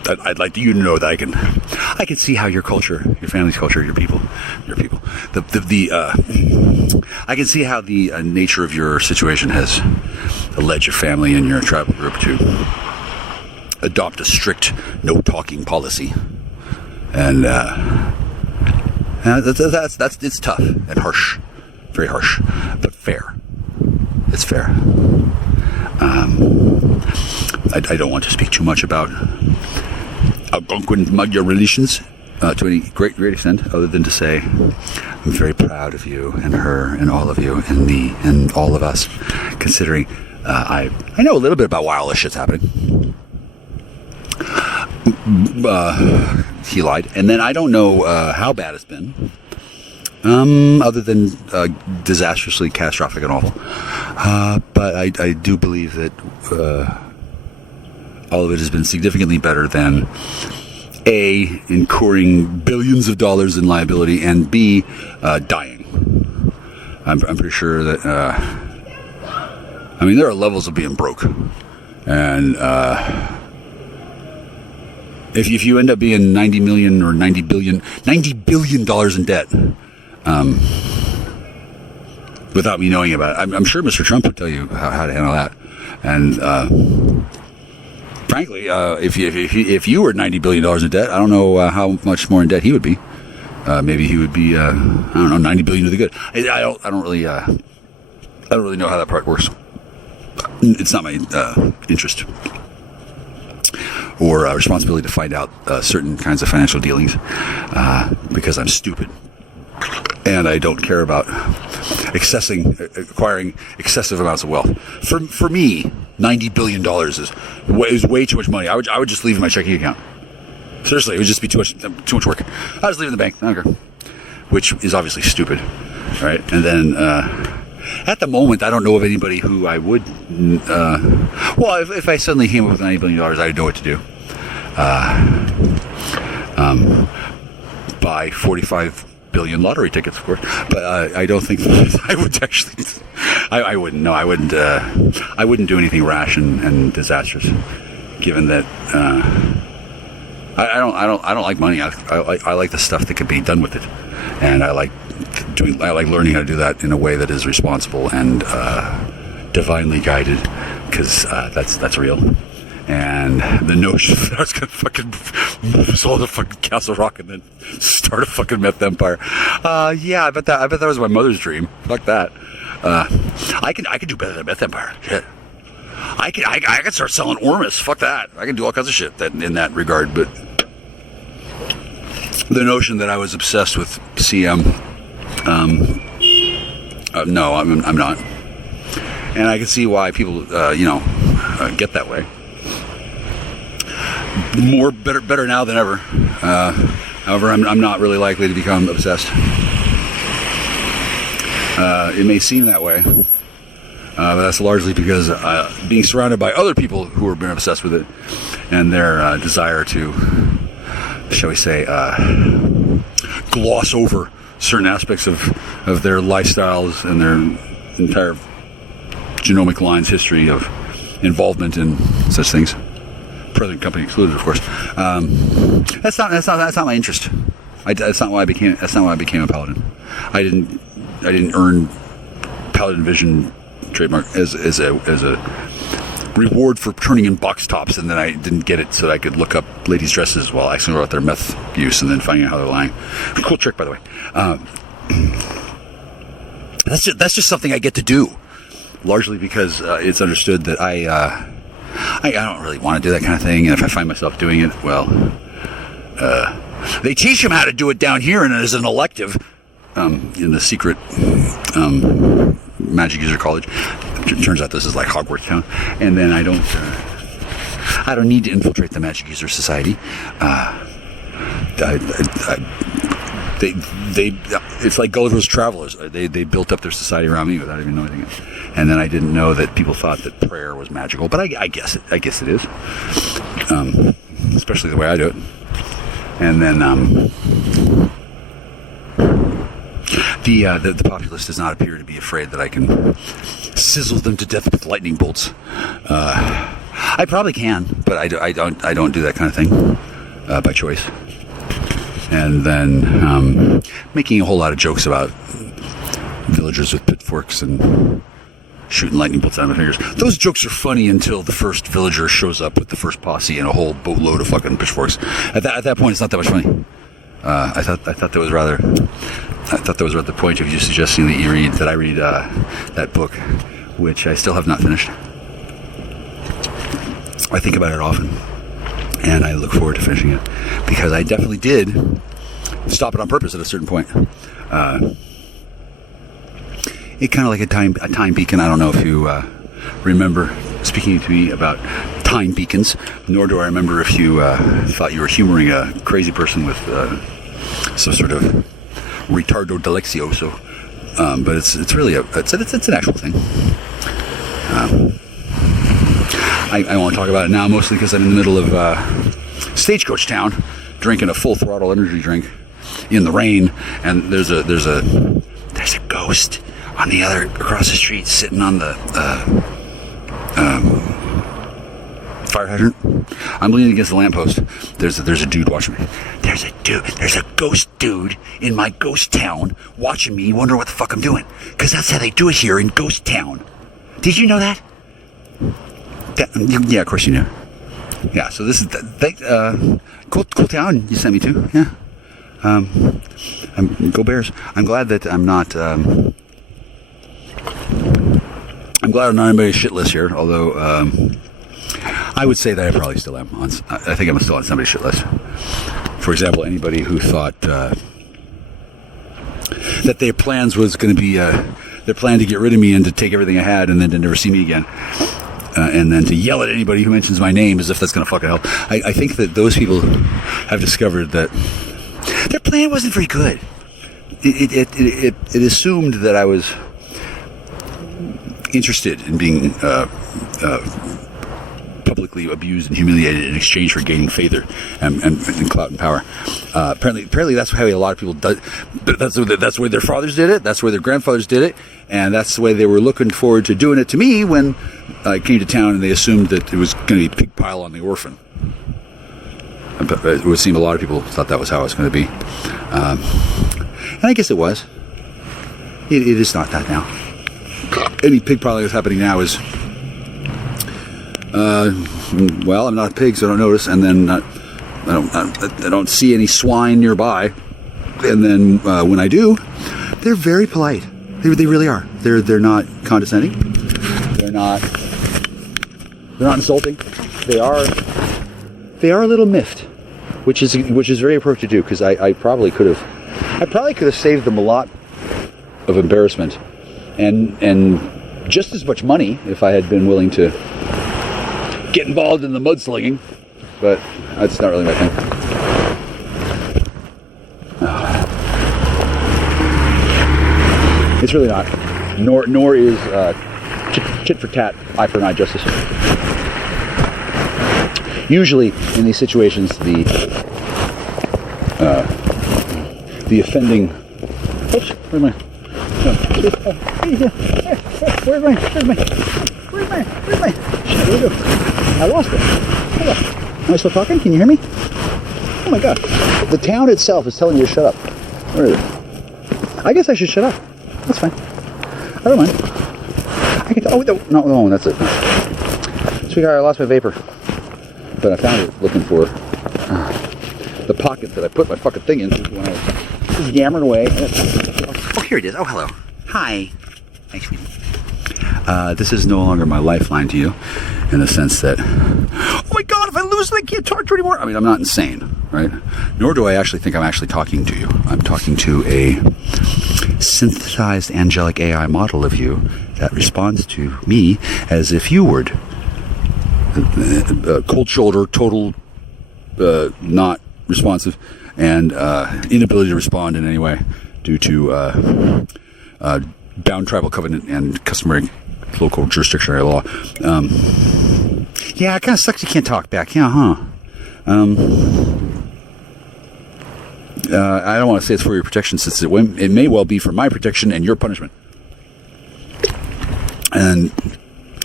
I'd like you to know that I can see how your culture, your family's culture, your people, I can see how the nature of your situation has led your family and your tribal group to adopt a strict no talking policy, and that's it's tough and harsh, very harsh, but fair. It's fair. I don't want to speak too much about Algonquin Magyar relations to any great extent, other than to say I'm very proud of you and her and all of you and me and all of us, considering I know a little bit about why all this shit's happening. He lied. And then I don't know how bad it's been, other than disastrously catastrophic and awful. But I do believe that all of it has been significantly better than A, incurring billions of dollars in liability, and B, dying. I'm pretty sure that, there are levels of being broke. And if you end up being 90 million or 90 billion dollars in debt, without me knowing about it, I'm sure Mr. Trump would tell you how to handle that. And frankly, if you were $90 billion in debt, I don't know how much more in debt he would be. Maybe he would be, $90 billion to the good. I don't really know how that part works. It's not my interest or responsibility to find out certain kinds of financial dealings, because I'm stupid and I don't care about acquiring excessive amounts of wealth. For me, $90 billion is way too much money. I would just leave in my checking account. Seriously, it would just be too much work. I just leave it in the bank. I don't care. Which is obviously stupid, right? And then at the moment, I don't know of anybody who I would. If I suddenly came up with $90 billion, I'd know what to do. Buy 45 billion lottery tickets, of course. But I don't think I would actually. I wouldn't. No, I wouldn't. I wouldn't do anything rash and disastrous, given that. I don't like money. I like the stuff that can be done with it, and I like learning how to do that in a way that is responsible and divinely guided, because that's real. And the notion that I was gonna fucking move all the fucking Castle Rock and then start a fucking meth empire, I bet that was my mother's dream. Fuck that. I could do better than a meth empire. Shit. I could start selling Ormus. Fuck that. I can do all kinds of shit in that regard. But the notion that I was obsessed with CM, no, I'm not. And I can see why people, get that way. Better now than ever. However, I'm not really likely to become obsessed. It may seem that way. But that's largely because being surrounded by other people who have been obsessed with it, and their desire to, shall we say, gloss over certain aspects of their lifestyles and their entire genomic line's history of involvement in such things, present company excluded, of course. That's not my interest. That's not why I became a paladin. I didn't earn paladin vision trademark as a reward for turning in box tops, and then I didn't get it so that I could look up ladies' dresses while asking about their meth use and then finding out how they're lying. Cool trick, by the way. That's just something I get to do, largely because it's understood that I don't really want to do that kind of thing, and if I find myself doing it, well, they teach them how to do it down here, and as an elective in the secret Magic User College. It turns out this is like Hogwarts Town, and then I don't need to infiltrate the Magic User Society. It's like Gulliver's Travelers. They built up their society around me without even knowing it, and then I didn't know that people thought that prayer was magical, but I guess it is, especially the way I do it. And then the populace does not appear to be afraid that I can sizzle them to death with lightning bolts. I probably can, but I don't do that kind of thing by choice. And then making a whole lot of jokes about villagers with pitchforks and shooting lightning bolts out of my fingers. Those jokes are funny until the first villager shows up with the first posse and a whole boatload of fucking pitchforks. At that point, it's not that much funny. I thought that was rather the point of you suggesting that I read that book, which I still have not finished. I think about it often, and I look forward to finishing it because I definitely did stop it on purpose at a certain point. It kind of like a time beacon. I don't know if you remember speaking to me about time beacons, nor do I remember if you thought you were humoring a crazy person with some sort of retardo delexioso. But it's really it's an actual thing. I want to talk about it now mostly because I'm in the middle of Stagecoach Town, drinking a full throttle energy drink in the rain, and there's a ghost on the other across the street sitting on the fire hydrant. I'm leaning against the lamppost. There's a dude watching me. There's a ghost dude in my ghost town watching me. You wonder what the fuck I'm doing, because that's how they do it here in Ghost Town. Did you know that? Yeah, of course you knew. Yeah, so this is cool town you sent me to. Yeah. Go Bears. I'm glad that I'm not on anybody's shit list here, although I would say that I probably still am. I think I'm still on somebody's shit list. For example, anybody who thought that their plans was going to be their plan to get rid of me and to take everything I had and then to never see me again. And then to yell at anybody who mentions my name as if that's going to fucking help. I think that those people have discovered that their plan wasn't very good. It assumed that I was interested in being publicly abused and humiliated in exchange for gaining favor and clout and power. Apparently that's how a lot of people do. That's the way their fathers did it. That's the way their grandfathers did it, and that's the way they were looking forward to doing it to me when I came to town, and they assumed that it was going to be pig pile on the orphan. But it would seem a lot of people thought that was how it was going to be, and I guess it was. It is not that now. Any pig piling that's happening now is, well, I'm not a pig, so I don't notice, and then I don't see any swine nearby, and then when I do, they're very polite. They really are. They're not condescending. They're not insulting. They are a little miffed, which is very appropriate to do, because I probably could have saved them a lot of embarrassment and just as much money if I had been willing to get involved in the mudslinging, but that's not really my thing. It's really not. Nor is tit for tat, eye for an eye justice. Usually, in these situations, the offending. Oops, where's my? Where's my? Shit, where'd it go? I lost it. Hold on. Am I still talking? Can you hear me? Oh my god! The town itself is telling you to shut up. Where is it? I guess I should shut up. That's fine. I don't mind. I can. No, that's it. Sweetheart, I lost my vapor. But I found it looking for the pocket that I put my fucking thing in when I was just yammering away. Oh, here it is. Oh, hello. Hi. Thanks, sweetie. This is no longer my lifeline to you, in the sense that, oh my god, if I lose it, I can't talk to you anymore. I mean, I'm not insane, right? Nor do I actually think I'm actually talking to you. I'm talking to a synthesized angelic AI model of you that responds to me as if you would. Cold shoulder, total not responsive, and inability to respond in any way due to bound tribal covenant and customary local jurisdictionary law. Yeah, it kind of sucks you can't talk back. Yeah, huh? I don't want to say it's for your protection, since it may well be for my protection and your punishment. And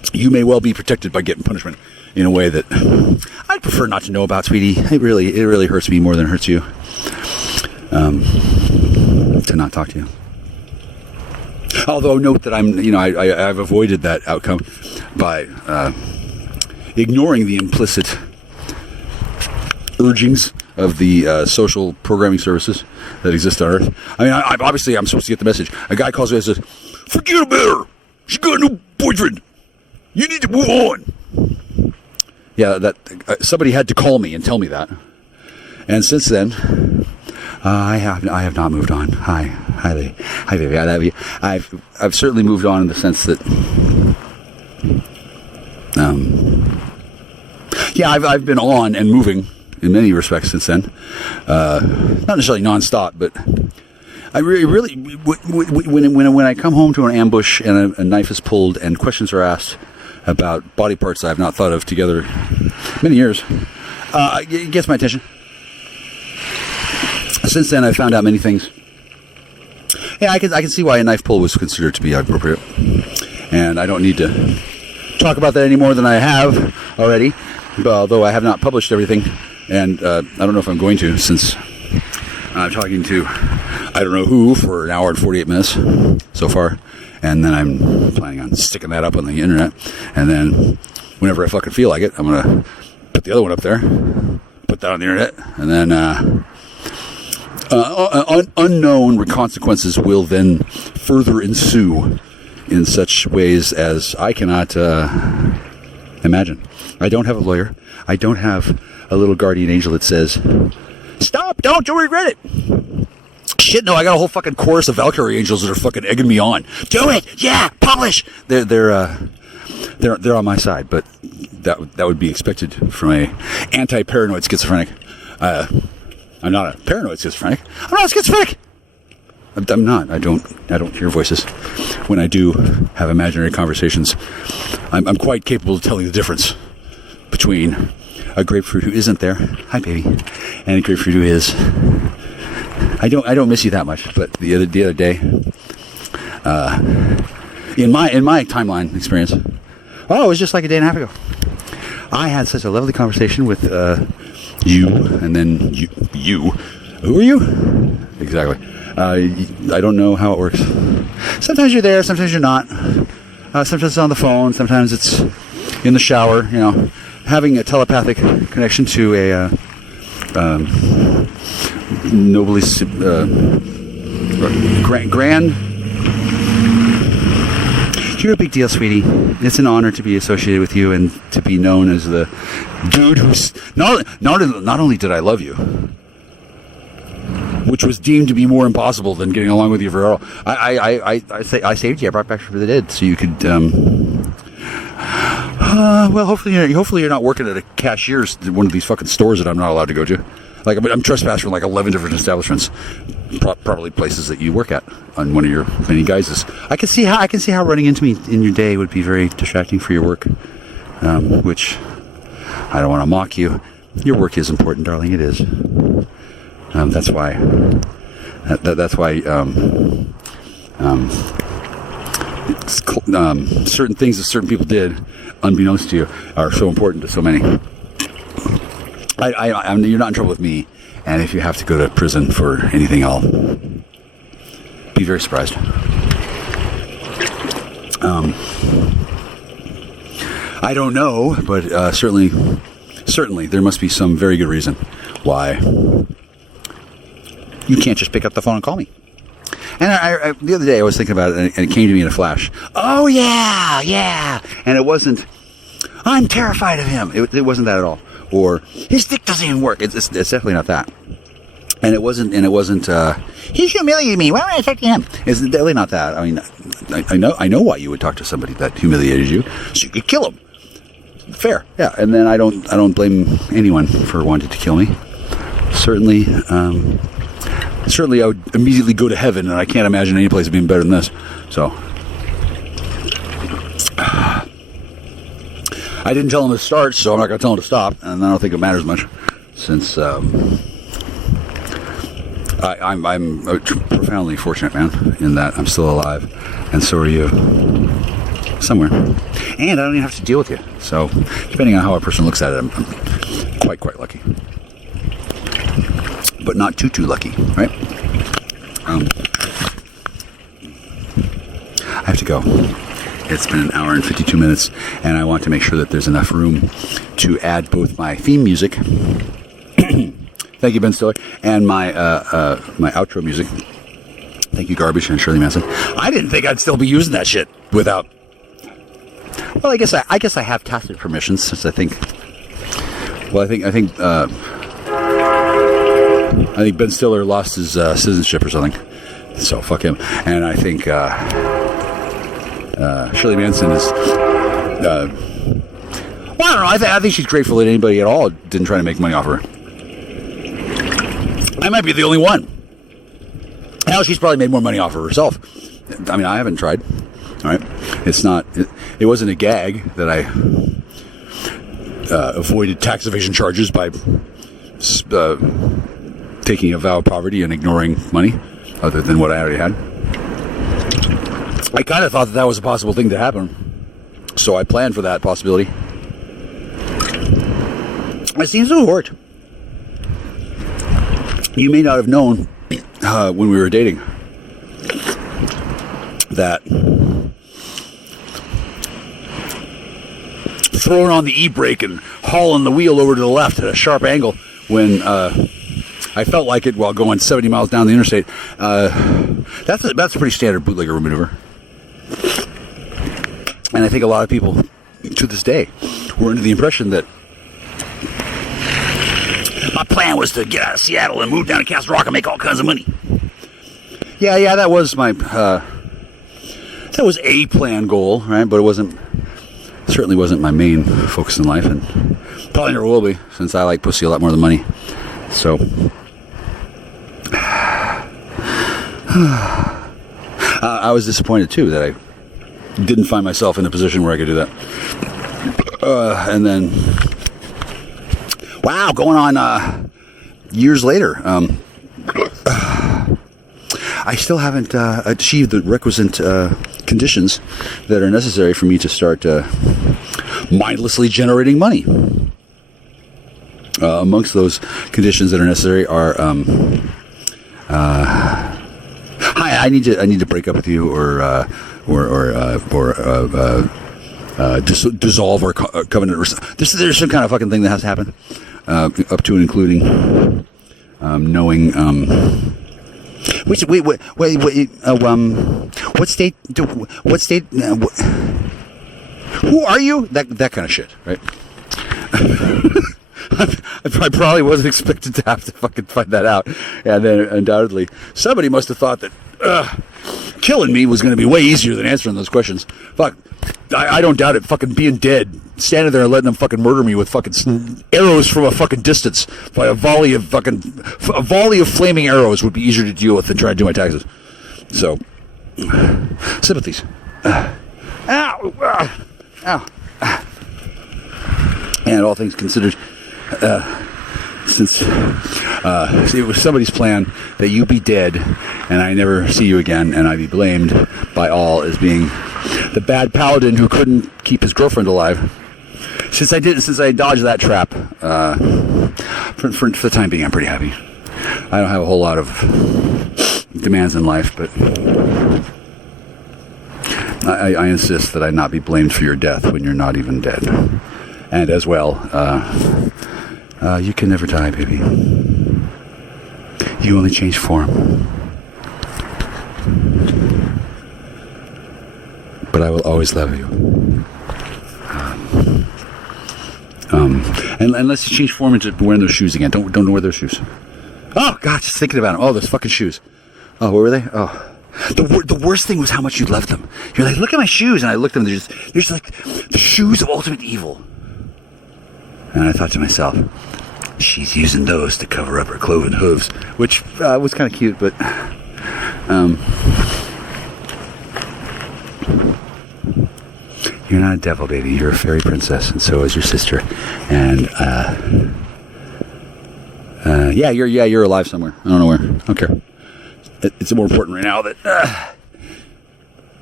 you may well be protected by getting punishment in a way that I'd prefer not to know about, sweetie. It really hurts me more than it hurts you to not talk to you. Although note that I've avoided that outcome by ignoring the implicit urgings of the social programming services that exist on Earth. I mean, obviously I'm supposed to get the message. A guy calls me and says, "Forget about her. She got a new boyfriend. You need to move on." Yeah, that somebody had to call me and tell me that. And since then, I have not moved on. Hi, baby. I love you. I've certainly moved on in the sense that, I've been on and moving in many respects since then. Not necessarily nonstop, but I really when I come home to an ambush and a knife is pulled and questions are asked about body parts I have not thought of together many years, it gets my attention. Since then, I've found out many things. Yeah, I can see why a knife pull was considered to be appropriate, and I don't need to talk about that any more than I have already. Although I have not published everything, and I don't know if I'm going to, since I'm talking to I don't know who for an hour and 48 minutes so far, and then I'm planning on sticking that up on the internet, and then whenever I fucking feel like it, I'm gonna put the other one up there, put that on the internet, and then unknown consequences will then further ensue in such ways as I cannot imagine. I don't have a lawyer. I don't have a little guardian angel that says, "Stop! Don't! You'll regret it." Shit, no! I got a whole fucking chorus of Valkyrie angels that are fucking egging me on. Do it! Yeah! Publish! They're on my side, but that would be expected from a anti-paranoid schizophrenic. I'm not a paranoid schizophrenic. I'm not a schizophrenic. I'm not. I don't hear voices. When I do have imaginary conversations, I'm quite capable of telling the difference between a grapefruit who isn't there, hi baby, and a grapefruit who is. I don't miss you that much, but the other day, in my timeline experience, it was just like a day and a half ago. I had such a lovely conversation with you, and then you. Who are you? Exactly. I don't know how it works. Sometimes you're there, sometimes you're not. Sometimes it's on the phone, sometimes it's in the shower. You know, having a telepathic connection to a nobly grand. You're a big deal, sweetie. It's an honor to be associated with you and to be known as the dude who's not only did I love you, which was deemed to be more impossible than getting along with you for all. I saved you. I brought back from the dead so you could. Well, hopefully you're not working at a cashier's at one of these fucking stores that I'm not allowed to go to. Like I'm trespassed from like 11 different establishments, probably places that you work at on one of your many guises. I can see how running into me in your day would be very distracting for your work, which I don't want to mock you. Your work is important, darling. It is. That's why. Certain things that certain people did, unbeknownst to you, are so important to so many. You're not in trouble with me, and if you have to go to prison for anything, I'll be very surprised. I don't know, but certainly there must be some very good reason why you can't just pick up the phone and call me. And I the other day I was thinking about it, and it came to me in a flash. Oh yeah, and it wasn't. I'm terrified of him. It wasn't that at all. Or his dick doesn't even work. It's definitely not that. And it wasn't. He's humiliating me. Why would I talk to him? It's definitely not that. I mean, I know why you would talk to somebody that humiliated you, so you could kill him. Fair, yeah. And then I don't blame anyone for wanting to kill me. Certainly, I would immediately go to heaven, and I can't imagine any place being better than this. So. I didn't tell him to start, so I'm not going to tell him to stop, and I don't think it matters much, since I'm a profoundly fortunate man in that I'm still alive, and so are you. somewhere. And I don't even have to deal with you. So, depending on how a person looks at it, I'm quite lucky. But not too lucky, right? I have to go. It's been an hour and 52 minutes, and I want to make sure that there's enough room to add both my theme music, thank you, Ben Stiller, and my my outro music. Thank you, Garbage and Shirley Manson. I didn't think I'd still be using that shit without. Well, I guess I have tacit permission, since I think. Well, I think Ben Stiller lost his citizenship or something, so fuck him. And I think Shirley Manson is. Well, I don't know. I think she's grateful that anybody at all didn't try to make money off her. I might be the only one. Hell, she's probably made more money off of herself. I mean, I haven't tried. All right, it's not. It wasn't a gag that I avoided tax evasion charges by taking a vow of poverty and ignoring money, other than what I already had. I kind of thought that was a possible thing to happen, so I planned for that possibility. It seems to have worked. You may not have known when we were dating that throwing on the e-brake and hauling the wheel over to the left at a sharp angle when I felt like it while going 70 miles down the interstate. That's a pretty standard bootlegger maneuver. And I think a lot of people to this day were under the impression that my plan was to get out of Seattle and move down to Castle Rock and make all kinds of money. Yeah, that was my that was a planned goal, right? But it certainly wasn't my main focus in life, and probably never will be, since I like pussy a lot more than money. So I was disappointed too that I didn't find myself in a position where I could do that. And then, wow, going on years later, I still haven't achieved the requisite conditions that are necessary for me to start mindlessly generating money. Amongst those conditions that are necessary are, hi, I need to break up with you, or dissolve our covenant. There's some kind of fucking thing that has to happen, up to and including knowing. Wait. What state? Who are you? That kind of shit, right? I probably wasn't expected to have to fucking find that out, and then undoubtedly somebody must have thought that killing me was going to be way easier than answering those questions. Fuck, I don't doubt it. Fucking being dead, standing there and letting them fucking murder me with fucking arrows from a fucking distance by a volley of flaming arrows would be easier to deal with than trying to do my taxes. So, sympathies. Ow. And all things considered, since it was somebody's plan that you be dead and I never see you again, and I be blamed by all as being the bad paladin who couldn't keep his girlfriend alive. Since I dodged that trap, for the time being, I'm pretty happy. I don't have a whole lot of demands in life, but I insist that I not be blamed for your death when you're not even dead. And as well, you can never die, baby. You only change form. But I will always love you. And let's change form into wearing those shoes again. Don't wear those shoes. Oh God, just thinking about them. Oh, those fucking shoes. Oh, what were they? Oh. The worst thing was how much you loved them. You're like, look at my shoes, and I looked at them. They're just like the shoes of ultimate evil. And I thought to myself, she's using those to cover up her cloven hooves, which was kind of cute, but you're not a devil, baby. You're a fairy princess, and so is your sister. And you're alive somewhere. I don't know where. I don't care. It's more important right now that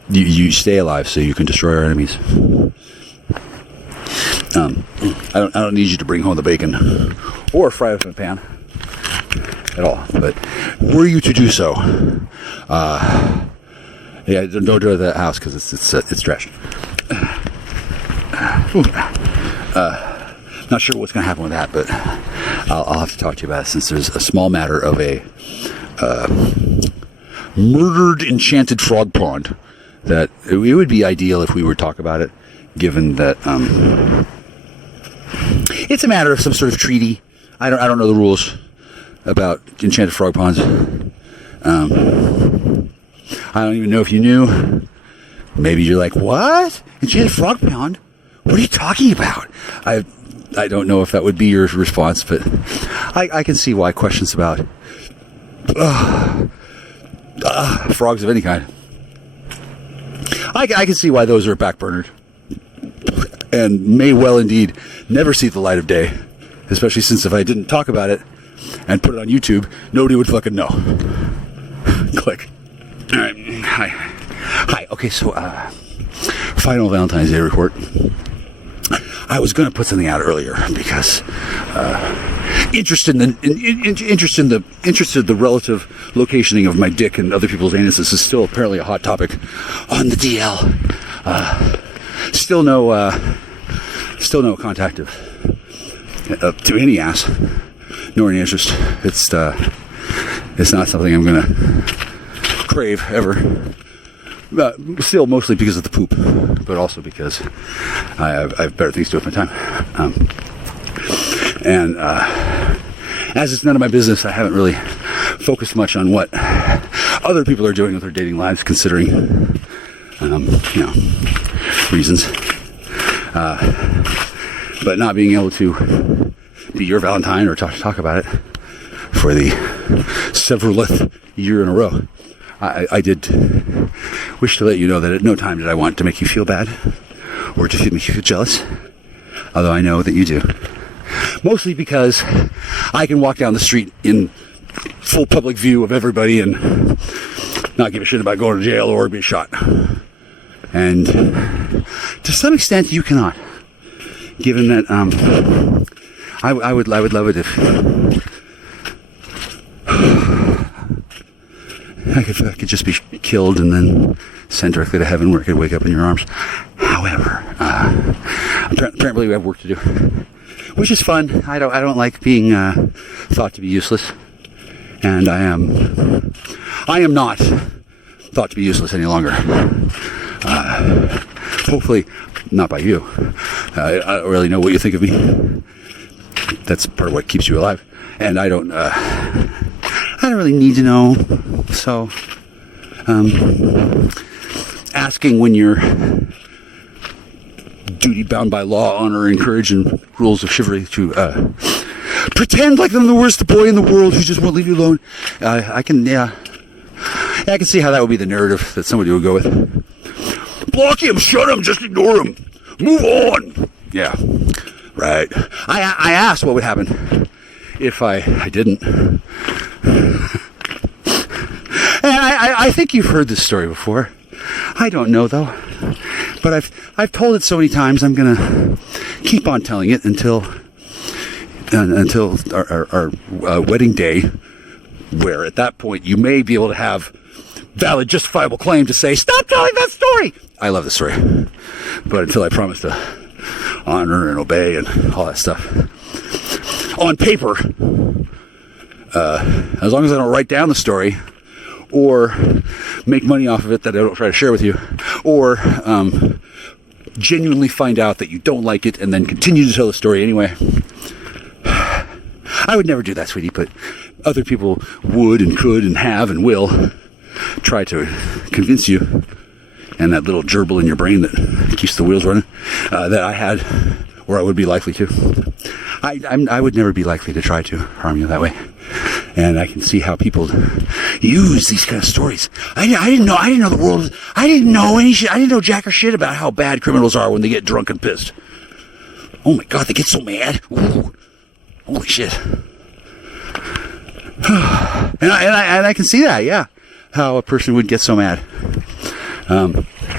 you stay alive so you can destroy our enemies. I don't need you to bring home the bacon or fry it in a pan at all. But were you to do so, yeah, don't go to that house because it's trash. Not sure what's going to happen with that, but I'll have to talk to you about it since there's a small matter of a murdered enchanted frog pond that it would be ideal if we were to talk about it, given that it's a matter of some sort of treaty. I don't know the rules about enchanted frog ponds. I don't even know if you knew. Maybe you're like, what? Enchanted frog pond? What are you talking about? I don't know if that would be your response, but I can see why questions about frogs of any kind. I can see why those are backburnered and may well indeed never see the light of day, especially since if I didn't talk about it and put it on YouTube, nobody would fucking know. Click. All right. Hi. Okay, so final Valentine's Day report. I was going to put something out earlier because interested in the relative locationing of my dick and other people's anuses is still apparently a hot topic on the DL. Still no contact to any ass, nor any interest. It's not something I'm going to crave ever. Still mostly because of the poop, but also because I have better things to do with my time. And as it's none of my business, I haven't really focused much on what other people are doing with their dating lives, considering, reasons. But not being able to be your Valentine or talk about it for the severalth year in a row. I did wish to let you know that at no time did I want to make you feel bad or to make you feel jealous, although I know that you do. Mostly because I can walk down the street in full public view of everybody and not give a shit about going to jail or being shot. And to some extent you cannot, given that I would love it if I could just be killed and then sent directly to heaven where I could wake up in your arms. However, apparently we have work to do, which is fun. I don't like being thought to be useless, and I am not thought to be useless any longer. Hopefully not by you. I don't really know what you think of me. That's part of what keeps you alive, and I don't really need to know. So, asking when you're duty bound by law, honor, encourage, and rules of chivalry to pretend like I'm the worst boy in the world who just won't leave you alone. I can see how that would be the narrative that somebody would go with. Block him, shut him, just ignore him, move on. Yeah, right. I asked what would happen if I didn't. And I think you've heard this story before. I don't know though, but I've told it so many times. I'm gonna keep on telling it until our wedding day, where at that point you may be able to have valid, justifiable claim to say, "Stop telling that story." I love the story, but until I promise to honor and obey and all that stuff on paper, as long as I don't write down the story or make money off of it that I don't try to share with you, or genuinely find out that you don't like it and then continue to tell the story anyway. I would never do that, sweetie, but other people would and could and have and will try to convince you, and that little gerbil in your brain that keeps the wheels running, that I had, or I would be likely to. I would never be likely to try to harm you that way. And I can see how people use these kind of stories. I didn't know the world. I didn't know any shit. I didn't know jack or shit about how bad criminals are when they get drunk and pissed. Oh my God, they get so mad. Ooh, holy shit. And I can see that, yeah. How a person would get so mad.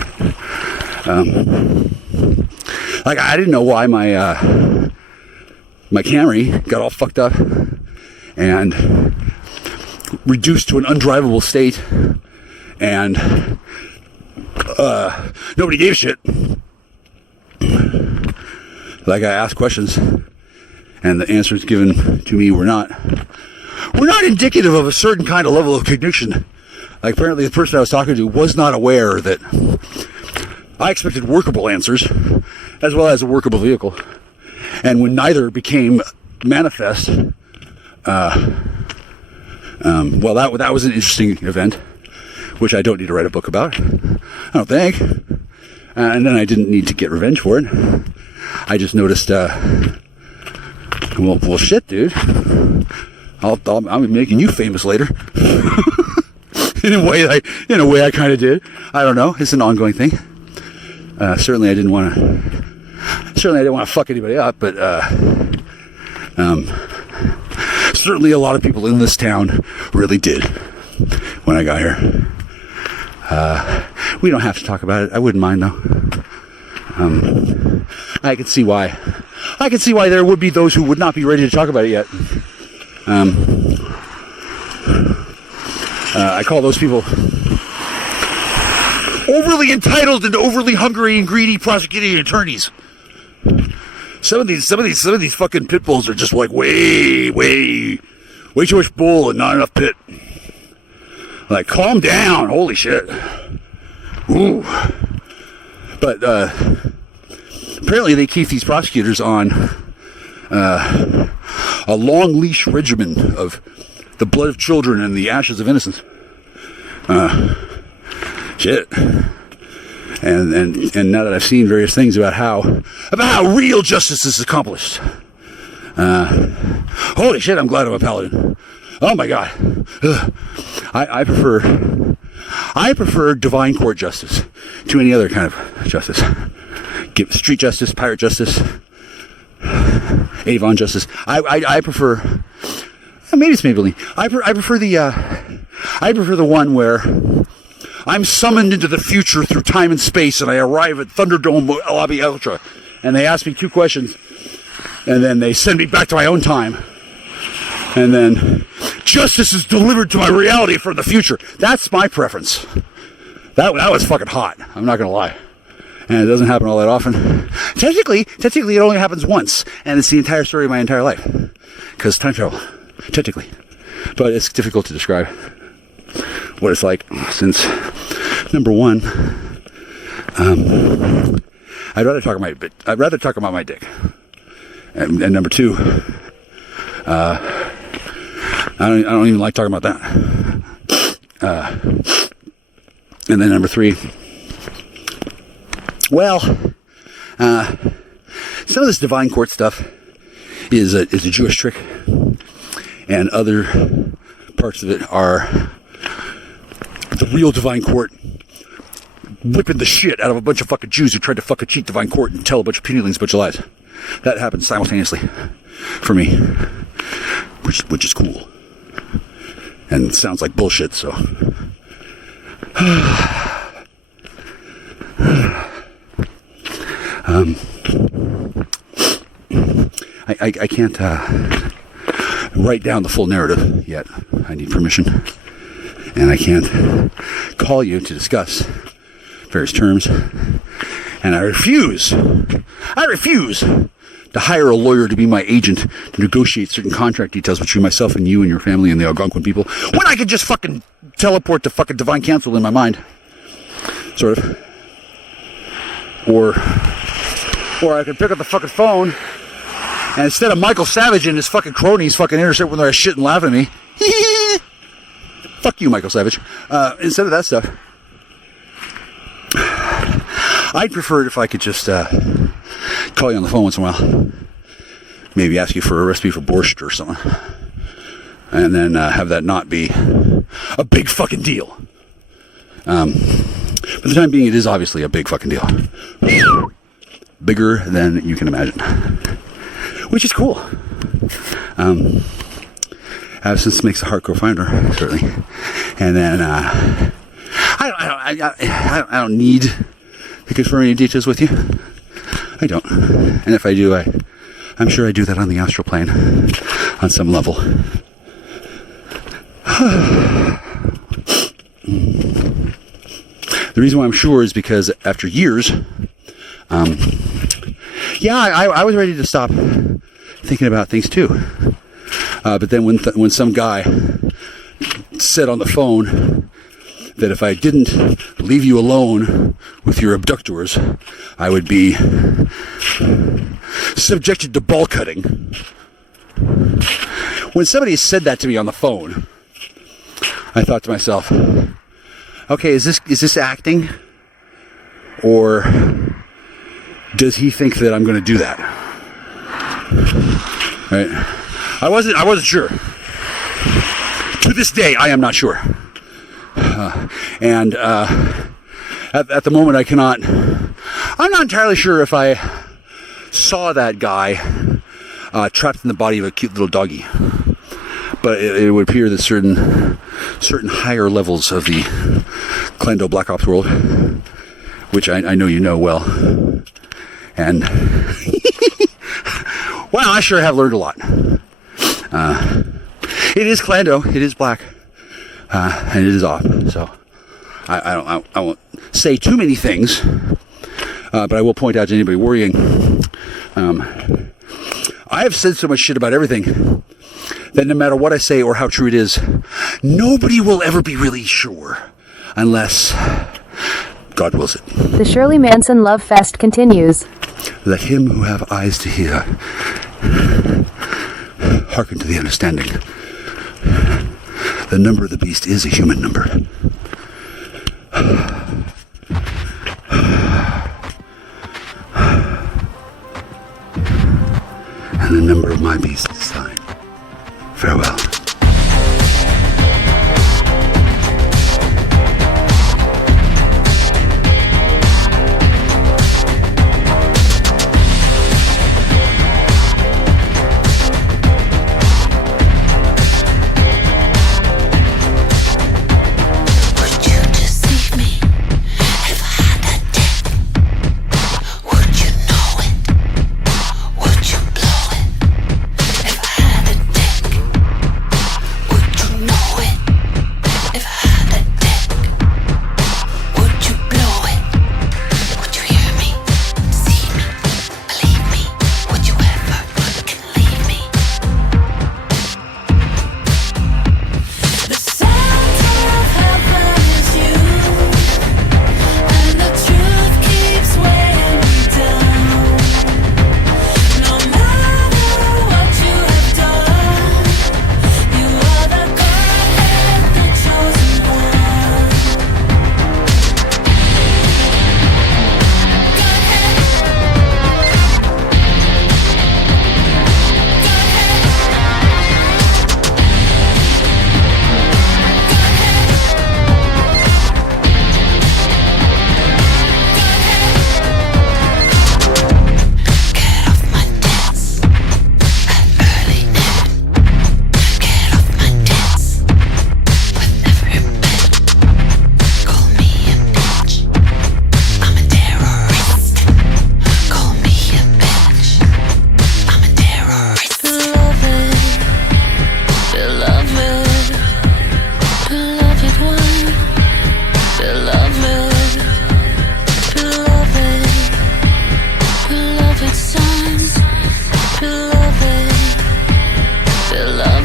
Like, I didn't know why my Camry got all fucked up and reduced to an undrivable state, and nobody gave a shit. Like, I asked questions, and the answers given to me were not indicative of a certain kind of level of cognition. Like, apparently the person I was talking to was not aware that I expected workable answers as well as a workable vehicle. And when neither became manifest, well, that was an interesting event, which I don't need to write a book about, I don't think. And then I didn't need to get revenge for it. I just noticed, well, shit, dude. I'll be making you famous later. in a way I kind of did. I don't know. It's an ongoing thing. Certainly I didn't want to fuck anybody up, but certainly a lot of people in this town really did when I got here. We don't have to talk about it. I wouldn't mind though. I can see why. There would be those who would not be ready to talk about it yet. I call those people overly entitled and overly hungry and greedy prosecuting attorneys. Some of these fucking pit bulls are just like way too much bull and not enough pit. Like, calm down, holy shit. Ooh. But apparently they keep these prosecutors on a long leash regimen of the blood of children and the ashes of innocence. Shit. And now that I've seen various things about how real justice is accomplished, holy shit, I'm glad I'm a paladin. Oh my god. I prefer divine court justice to any other kind of justice. Give street justice, pirate justice, Avon justice. I prefer. Maybe it's Maybelline. I prefer the one where I'm summoned into the future through time and space, and I arrive at Thunderdome Lobby Ultra, and they ask me 2 questions, and then they send me back to my own time, and then justice is delivered to my reality from the future. That's my preference. That was fucking hot. I'm not gonna lie. And it doesn't happen all that often. Technically, it only happens once, and it's the entire story of my entire life. Because time travel, technically. But it's difficult to describe what it's like, since, number one, I'd rather talk about my dick. And number two, I don't even like talking about that. And then number three, well, some of this divine court stuff is a Jewish trick, and other parts of it are the real divine court whipping the shit out of a bunch of fucking Jews who tried to fucking cheat divine court and tell a bunch of penalings a bunch of lies. That happens simultaneously for me, which is cool, and sounds like bullshit. So. I can't write down the full narrative yet. I need permission, and I can't call you to discuss various terms. And I refuse to hire a lawyer to be my agent to negotiate certain contract details between myself and you and your family and the Algonquin people, when I could just fucking teleport to fucking divine council in my mind, sort of. Or I could pick up the fucking phone, and instead of Michael Savage and his fucking cronies fucking intercept when they're shit and laugh at me, fuck you, Michael Savage. Instead of that stuff, I'd prefer it if I could just call you on the phone once in a while, maybe ask you for a recipe for borscht or something, and then have that not be a big fucking deal. For the time being, it is obviously a big fucking deal. Bigger than you can imagine. Which is cool. Absence makes the heart grow fonder, certainly. And then, I don't need confirm any details with you? I don't. And if I do, I'm sure I do that on the astral plane on some level. The reason why I'm sure is because after years, I was ready to stop thinking about things too. But then when some guy said on the phone that if I didn't leave you alone with your abductors, I would be subjected to ball cutting. When somebody said that to me on the phone, I thought to myself, okay, is this acting? Or does he think that I'm going to do that? Right? I wasn't sure. To this day, I am not sure. And at the moment, I'm not entirely sure if I saw that guy trapped in the body of a cute little doggy. But it would appear that certain higher levels of the Klendo Black Ops world, which I know you know well, and well, I sure have learned a lot. It is Klendo, it is black, and it is off. So I won't say too many things, but I will point out to anybody worrying. I have said so much shit about everything that no matter what I say or how true it is, nobody will ever be really sure unless God wills it. The Shirley Manson Love Fest continues. Let him who have eyes to hear hearken to the understanding. The number of the beast is a human number. And the number of my beast is thine. Farewell. Beloved,